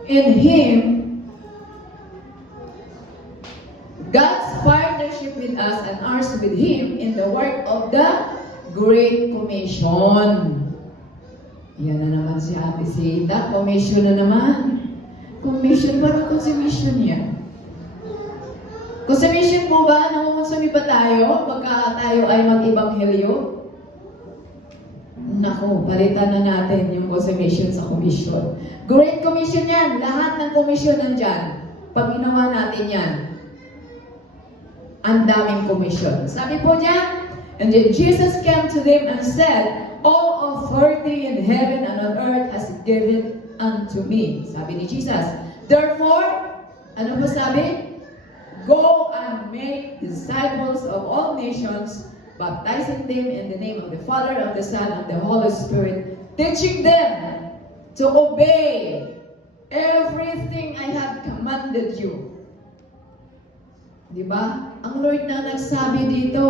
In Him, God's partnership with us and ours with Him in the work of the Great Commission. Yan na naman si Ate Sita. Commission na naman. Commission, parang consummation yan. Consummation mo ba? Namumonsumi ba tayo pagka tayo ay mag-ibanghelyo? Naku, palitan na natin yung consummation sa commission. Great Commission yan. Lahat ng commission nandyan. Pag ginawa natin yan, ang daming commission. Sabi po dyan, and then Jesus came to them and said, all authority in heaven and on earth has given unto me. Sabi ni Jesus. Therefore, ano ba sabi? Go and make disciples of all nations, baptizing them in the name of the Father, of the Son, and the Holy Spirit, teaching them to obey everything I have commanded you. Di ba? Ang Lord na nagsabi dito,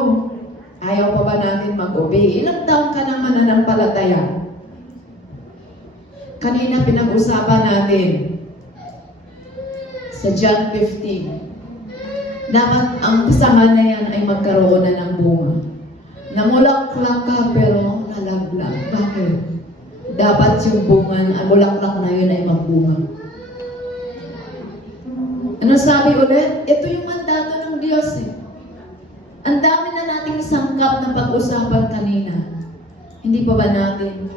ayaw pa ba natin mag-obey? Ilang taon ka nang mananampalataya? Kanina pinag-usapan natin sa John 15. Dapat ang pasahan na yan ay magkaroon na ng bunga. Namulaklak ka pero nalaglag. Bakit? Dapat yung bunga, ang mulaklak na yun ay magbunga. Ano sabi ulit? Ito yung mandato ng Diyos eh. Ang dami na nating sangkap na pag-usapan kanina. Hindi pa ba natin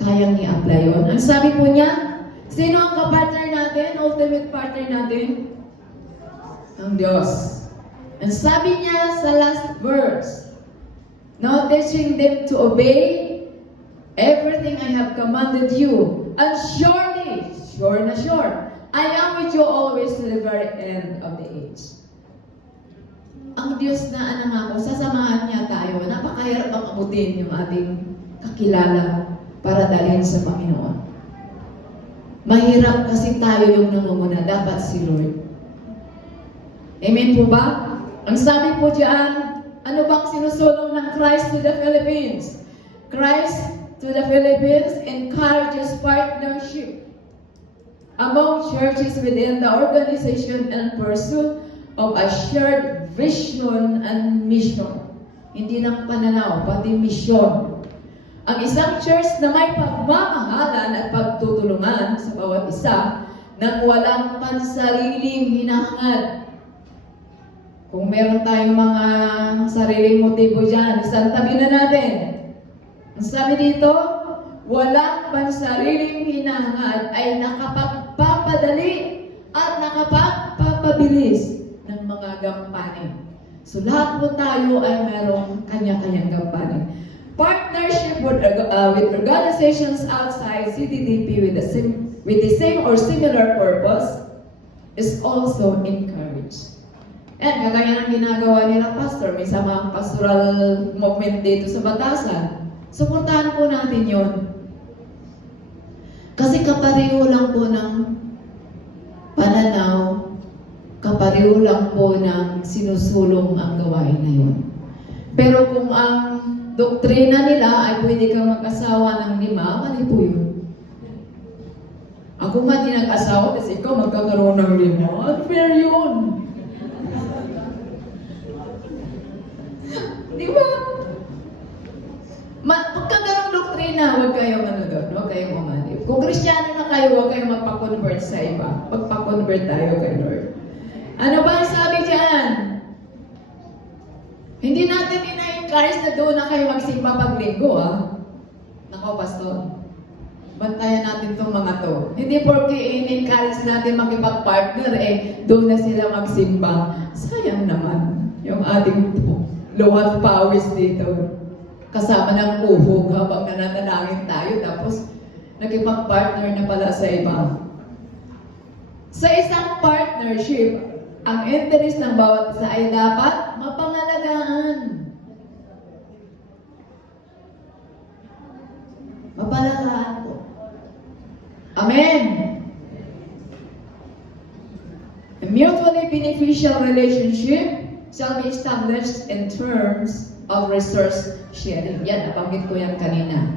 kayang i-apply yun? Ang sabi po niya, sino ang kapartner natin? Ultimate partner natin? Ang Diyos. And sabi niya sa last verse, now teaching them to obey everything I have commanded you. And surely, sure na sure, I am with you always to the very end of the age. Ang Diyos na anangako, sasamahan niya tayo. Napakahirap ang abutin yung ating kakilala para dalhin sa Panginoon. Mahirap kasi tayo yung nangunguna. Dapat si Lord. Amen po ba? Ang sabi po diyan, ano bang sinusulong ng Christ to the Philippines? Christ to the Philippines encourages partnership among churches within the organization and pursuit of a shared vision and mission. Hindi lang pananaw, pati misyon. Ang isang church na may pagmamahalan at pagtutulungan sa bawat isa nang walang pansariling hinahangad. Kung meron tayong mga sariling motibo dyan, isang tabi na natin. Ang sabi dito, walang pansariling hinahangad ay nakapagpapadali at nakapagpapabilis ng mga gampanin. So lahat po tayo ay merong kanya-kanyang gampanin. Partnership with organizations outside CTTP with the same or similar purpose is also encouraged. And kagaya ng ginagawa nila pastor, may samang pastoral movement dito sa Batasan. Suportahan po natin yon. Kasi kapareho lang po ng pananaw, kapareho lang po ng sinusulong ang gawain na yun. Pero kung ang doktrina nila ay pwede kang mag-asawa ng 5, mali po yun. Ako nga di nag-asawa kasi ikaw magkakaroon ng 5. Unfair yun. Di ba? Pagka ganong doktrina, huwag kayong doon, huwag kayong umanip. Kung Kristiyano na kayo, huwag kayong magpa-convert sa iba. Magpa-convert tayo kay Lord. Ano ba ang sabi dyan? Hindi natin ina-encourage na doon na kayo magsimba paglinggo, Nako, pastor. Bantayan natin itong mga to. Hindi porque in-encourage natin makipag-partner, doon na sila magsimba. Sayang naman yung ating luwat pawis dito. Kasama ng uhog habang nananalangin tayo, tapos nakipag-partner na pala sa iba. Sa isang partnership, ang interest ng bawat isa ay dapat mapangalagaan. Mapangalagaan po. Amen! A mutual mutually beneficial relationship shall be established in terms of resource sharing. Yan, nabanggit ko yan kanina.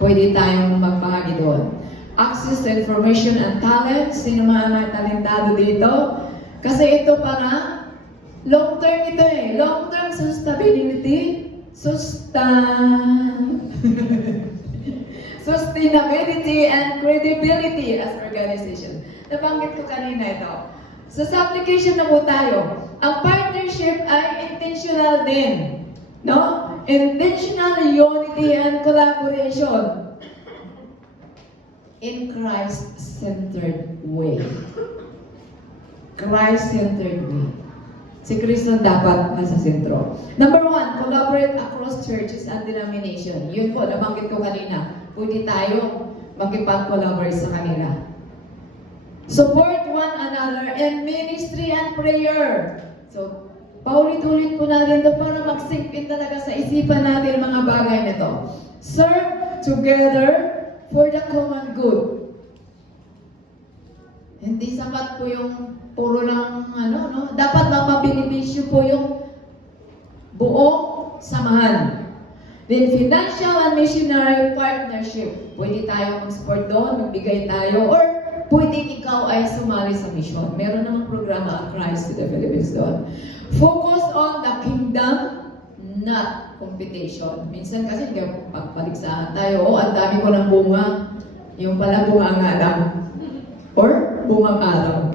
Pwede tayong magbahagi doon. Access to information and talent. Sino mga talentado dito? Kasi ito para long term ito eh. Long term sustainability. Sustainability and credibility as organization. Nabanggit ko kanina ito. So sa application na po tayo, ang partnership ay intentional din. No? Intentional unity and collaboration in Christ-centered way. Christ-centered way. Si Kristo dapat nasa sentro. Number 1, collaborate across churches and denomination. Yun po, nabanggit ko kanina. Pwede tayo makipag-collaborate sa kanila. Support one another in ministry and prayer. So, paulit-ulit po natin ito para mag-sink in talaga sa isipan natin mga bagay na ito. Serve together for the common good. Hindi sapat po yung puro lang no? Dapat mapabilibisyo po yung buong samahan. Then financial and missionary partnership. Pwede tayo mag-support doon, magbigay tayo, or pwede ikaw ay sumali sa mission. Meron namang programa ang Christ to the Philippines doon. Focus on the kingdom, not competition. Minsan kasi pagpaligsahan tayo, ang dami ko ng bunga. Yung pala bunga nga lang. Or bungang araw.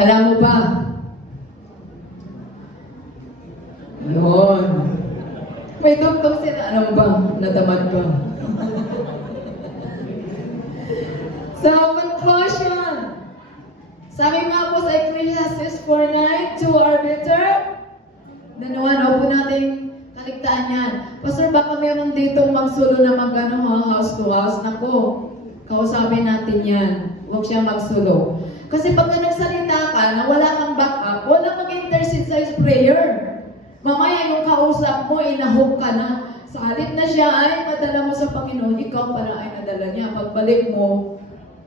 Alam mo ba? Yun. May tugtog sila. Alam mo ba? Natamad ka. So, conclusion. Sabi nga po sa Ecclesiastes 4:9, two are better than one. Huwag po natin kaligtaan yan. Pastor, baka meron ditong magsulo na house to house. Naku, kausapin natin yan. Huwag siya magsulo. Kasi pagka nagsalita ka na wala kang backup, wala mag-intercede sa his prayer. Mamaya yung kausap mo, inahog ka na. Sa halip na siya ay madala mo sa Panginoon, ikaw pala ay nadala niya. Pagbalik mo,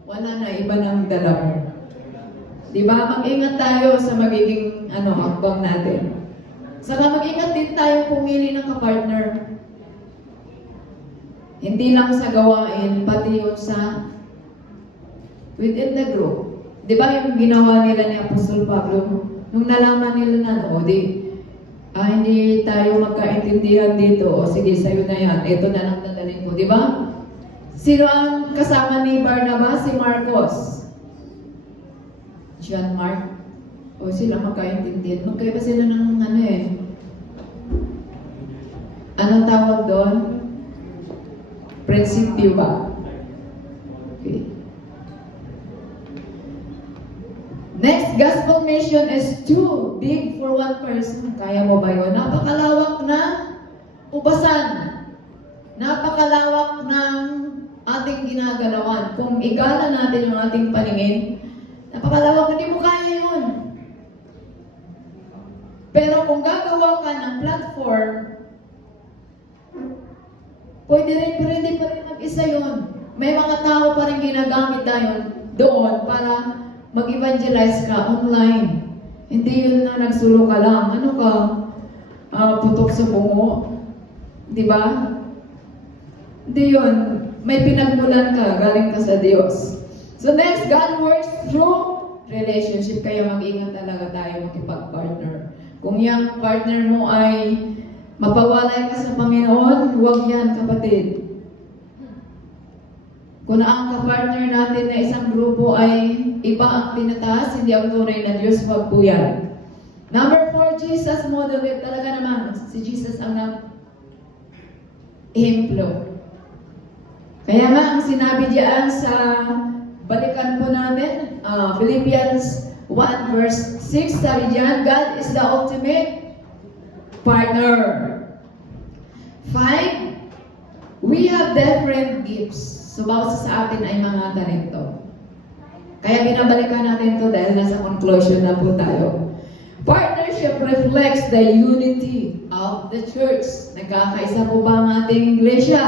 wala na, iba nang dala mo. Diba? Mag-ingat tayo sa magiging hakbang natin. Saka mag-ingat din tayo pumili ng kapartner. Hindi lang sa gawain, pati yung sa within the group. Di ba yung ginawa nila ni Apostol Pablo? Nung nalaman nila na, hindi tayo magkaintindihan dito. O sige, sa'yo na yan. Ito na lang dadalhin ko. Di ba? Sino ang kasama ni Barnabas? Si Marcos. John Mark. O sila magkaintindihan. Magkaiba sila ng Anong tawag doon? Prinsipyo ba? Okay. Next, gospel mission is too big for one person. Kaya mo ba yun? Napakalawak na ubasan. Napakalawak ng ating ginagalawan. Kung igala natin yung ating paningin, napakalawak, hindi mo kaya yun. Pero kung gagawa ka ng platform, pwede rin, pero hindi pa rin mag-isa yun. May mga tao pa rin ginagamit tayo doon para mag-evangelize ka online. Hindi yun na nagsulo ka lang. Ano ka? Putok sa bungo. Di ba? Hindi yun. May pinagmulan ka. Galing ka sa Diyos. So next, God works through relationship. Kaya mag-ingat talaga tayo makipag-partner. Kung yung partner mo ay mapawalay ka sa Panginoon, huwag yan, kapatid. Kung ang kapartner natin na isang grupo ay iba ang tinataas, hindi ang tunay na Diyos, wag po yan. Number 4, Jesus model it. Talaga naman, si Jesus ang ehemplo. Kaya nga, ang sinabi diyan sa balikan po natin, Philippians 1 verse 6, sabi diyan, God is the ultimate partner. 5, we have different gifts. So, bawat sa atin ay mga talento. Kaya binabalikan natin ito dahil nasa conclusion na po tayo. Partnership reflects the unity of the church. Nagkakaisa po ba ang ating iglesia?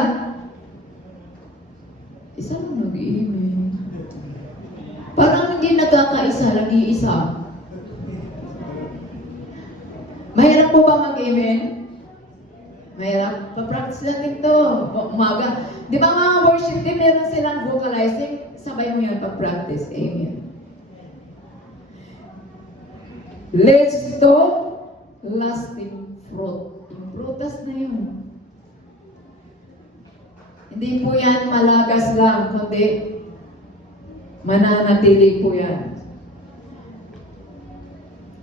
Isa lang nag-amen. Parang hindi nagkakaisa, nag-iisa. Mahirap po ba mag-amen? Mahirap. Pa-practice natin to. Umaga. Di ba mga worship team, meron silang vocalizing? Sabay mo yan pag-practice. Amen. Leads to lasting fruit. Yung prutas na yun. Hindi po yan malagas lang, kundi mananatili po yan.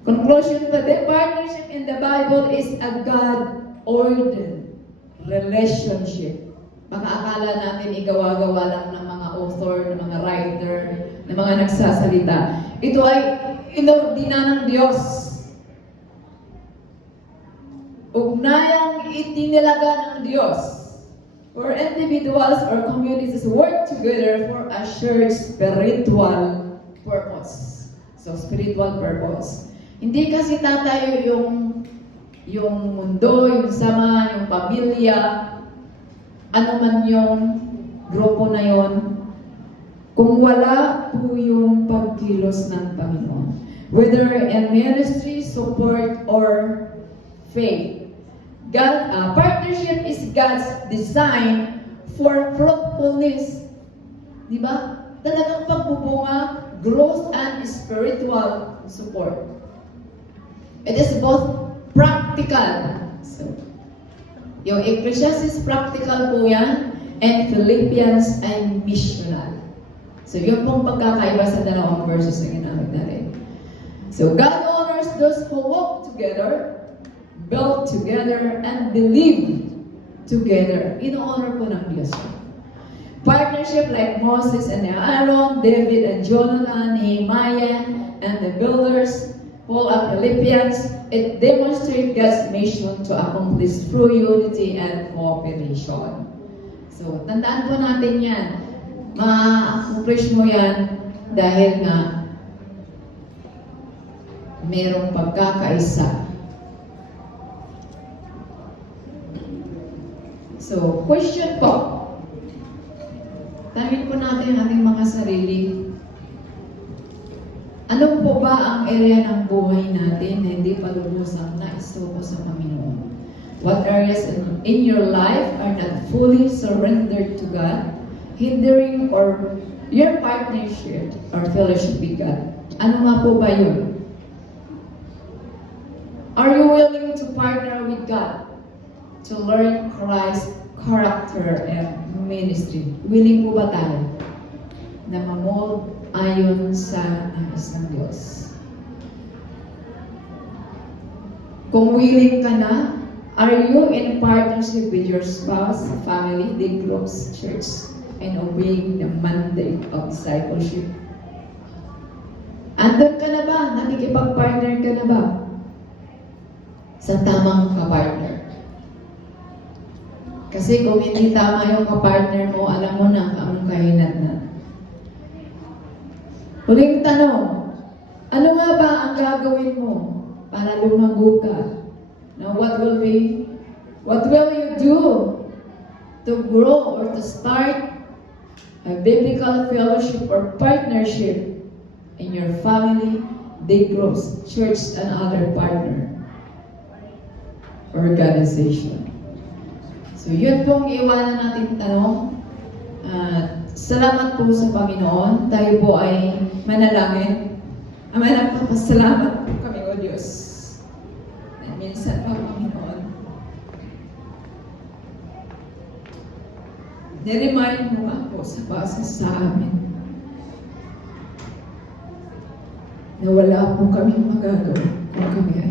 Conclusion, the partnership in the Bible is a God-ordered relationship. Baka akala natin igawa-gawa lang ng mga author, ng mga writer, ng mga nagsasalita. Ito ay inordina ng Diyos. Ugnayang itinilaga ng Diyos. Where individuals or communities work together for a shared spiritual purpose. So, spiritual purpose. Hindi kasi tatayo yung mundo, yung sama, yung pamilya, ano man yung grupo na yon, kung wala po yung pagkilos ng Panginoon. Whether in ministry, support, or faith. Partnership is God's design for fruitfulness. Di ba? Talagang pagbubunga, growth, and spiritual support. It is both practical. So, yung Ecclesiastes practical po yan, and Philippians ay missional. So, yun pong pagkakaiba sa dalawang verses na ginamit natin. So, God honors those who walk together, build together, and believe together. Ino-honor po ng Diyos. Partnership like Moses and Aaron, David and Jonathan, Nehemiah, and the builders, Paul and Philippians, it demonstrates God's mission to accomplish through unity and cooperation. So, tandaan po natin yan. Ma-accomplish mo yan dahil nga merong pagkakaisa. So, question po. Tanungin po natin ang ating mga sarili. Ano po ba ang area ng buhay natin na hindi pa lubusang naisoko sa Panginoon? What areas in your life are not fully surrendered to God, hindering or your partnership or fellowship with God? Ano nga po ba yun? Are you willing to partner with God to learn Christ's character and ministry? Willing po ba tayo na mamold ayon sa nais ng Diyos? Kung willing ka na, are you in partnership with your spouse, family, day groups, church, and obeying the mandate of discipleship? Andun ka na ba? Nakikipag-partner ka na ba? Sa tamang kapartner. Kasi kung hindi tama yung kapartner mo, alam mo na ang kahinat na. Huling tanong, ano nga ba ang gagawin mo para lumago ka? Now, what will you do to grow or to start a biblical fellowship or partnership in your family, day groups, church, and other partner organization? So, yun pong iwanan natin tanong. Salamat po sa Panginoon. Tayo po ay manalangin. Ama, nagpapasalamat po kami, O Diyos. At minsan pa, Panginoon, niremind mo ako sa basa sa amin na wala po kami magagawa kung kami ay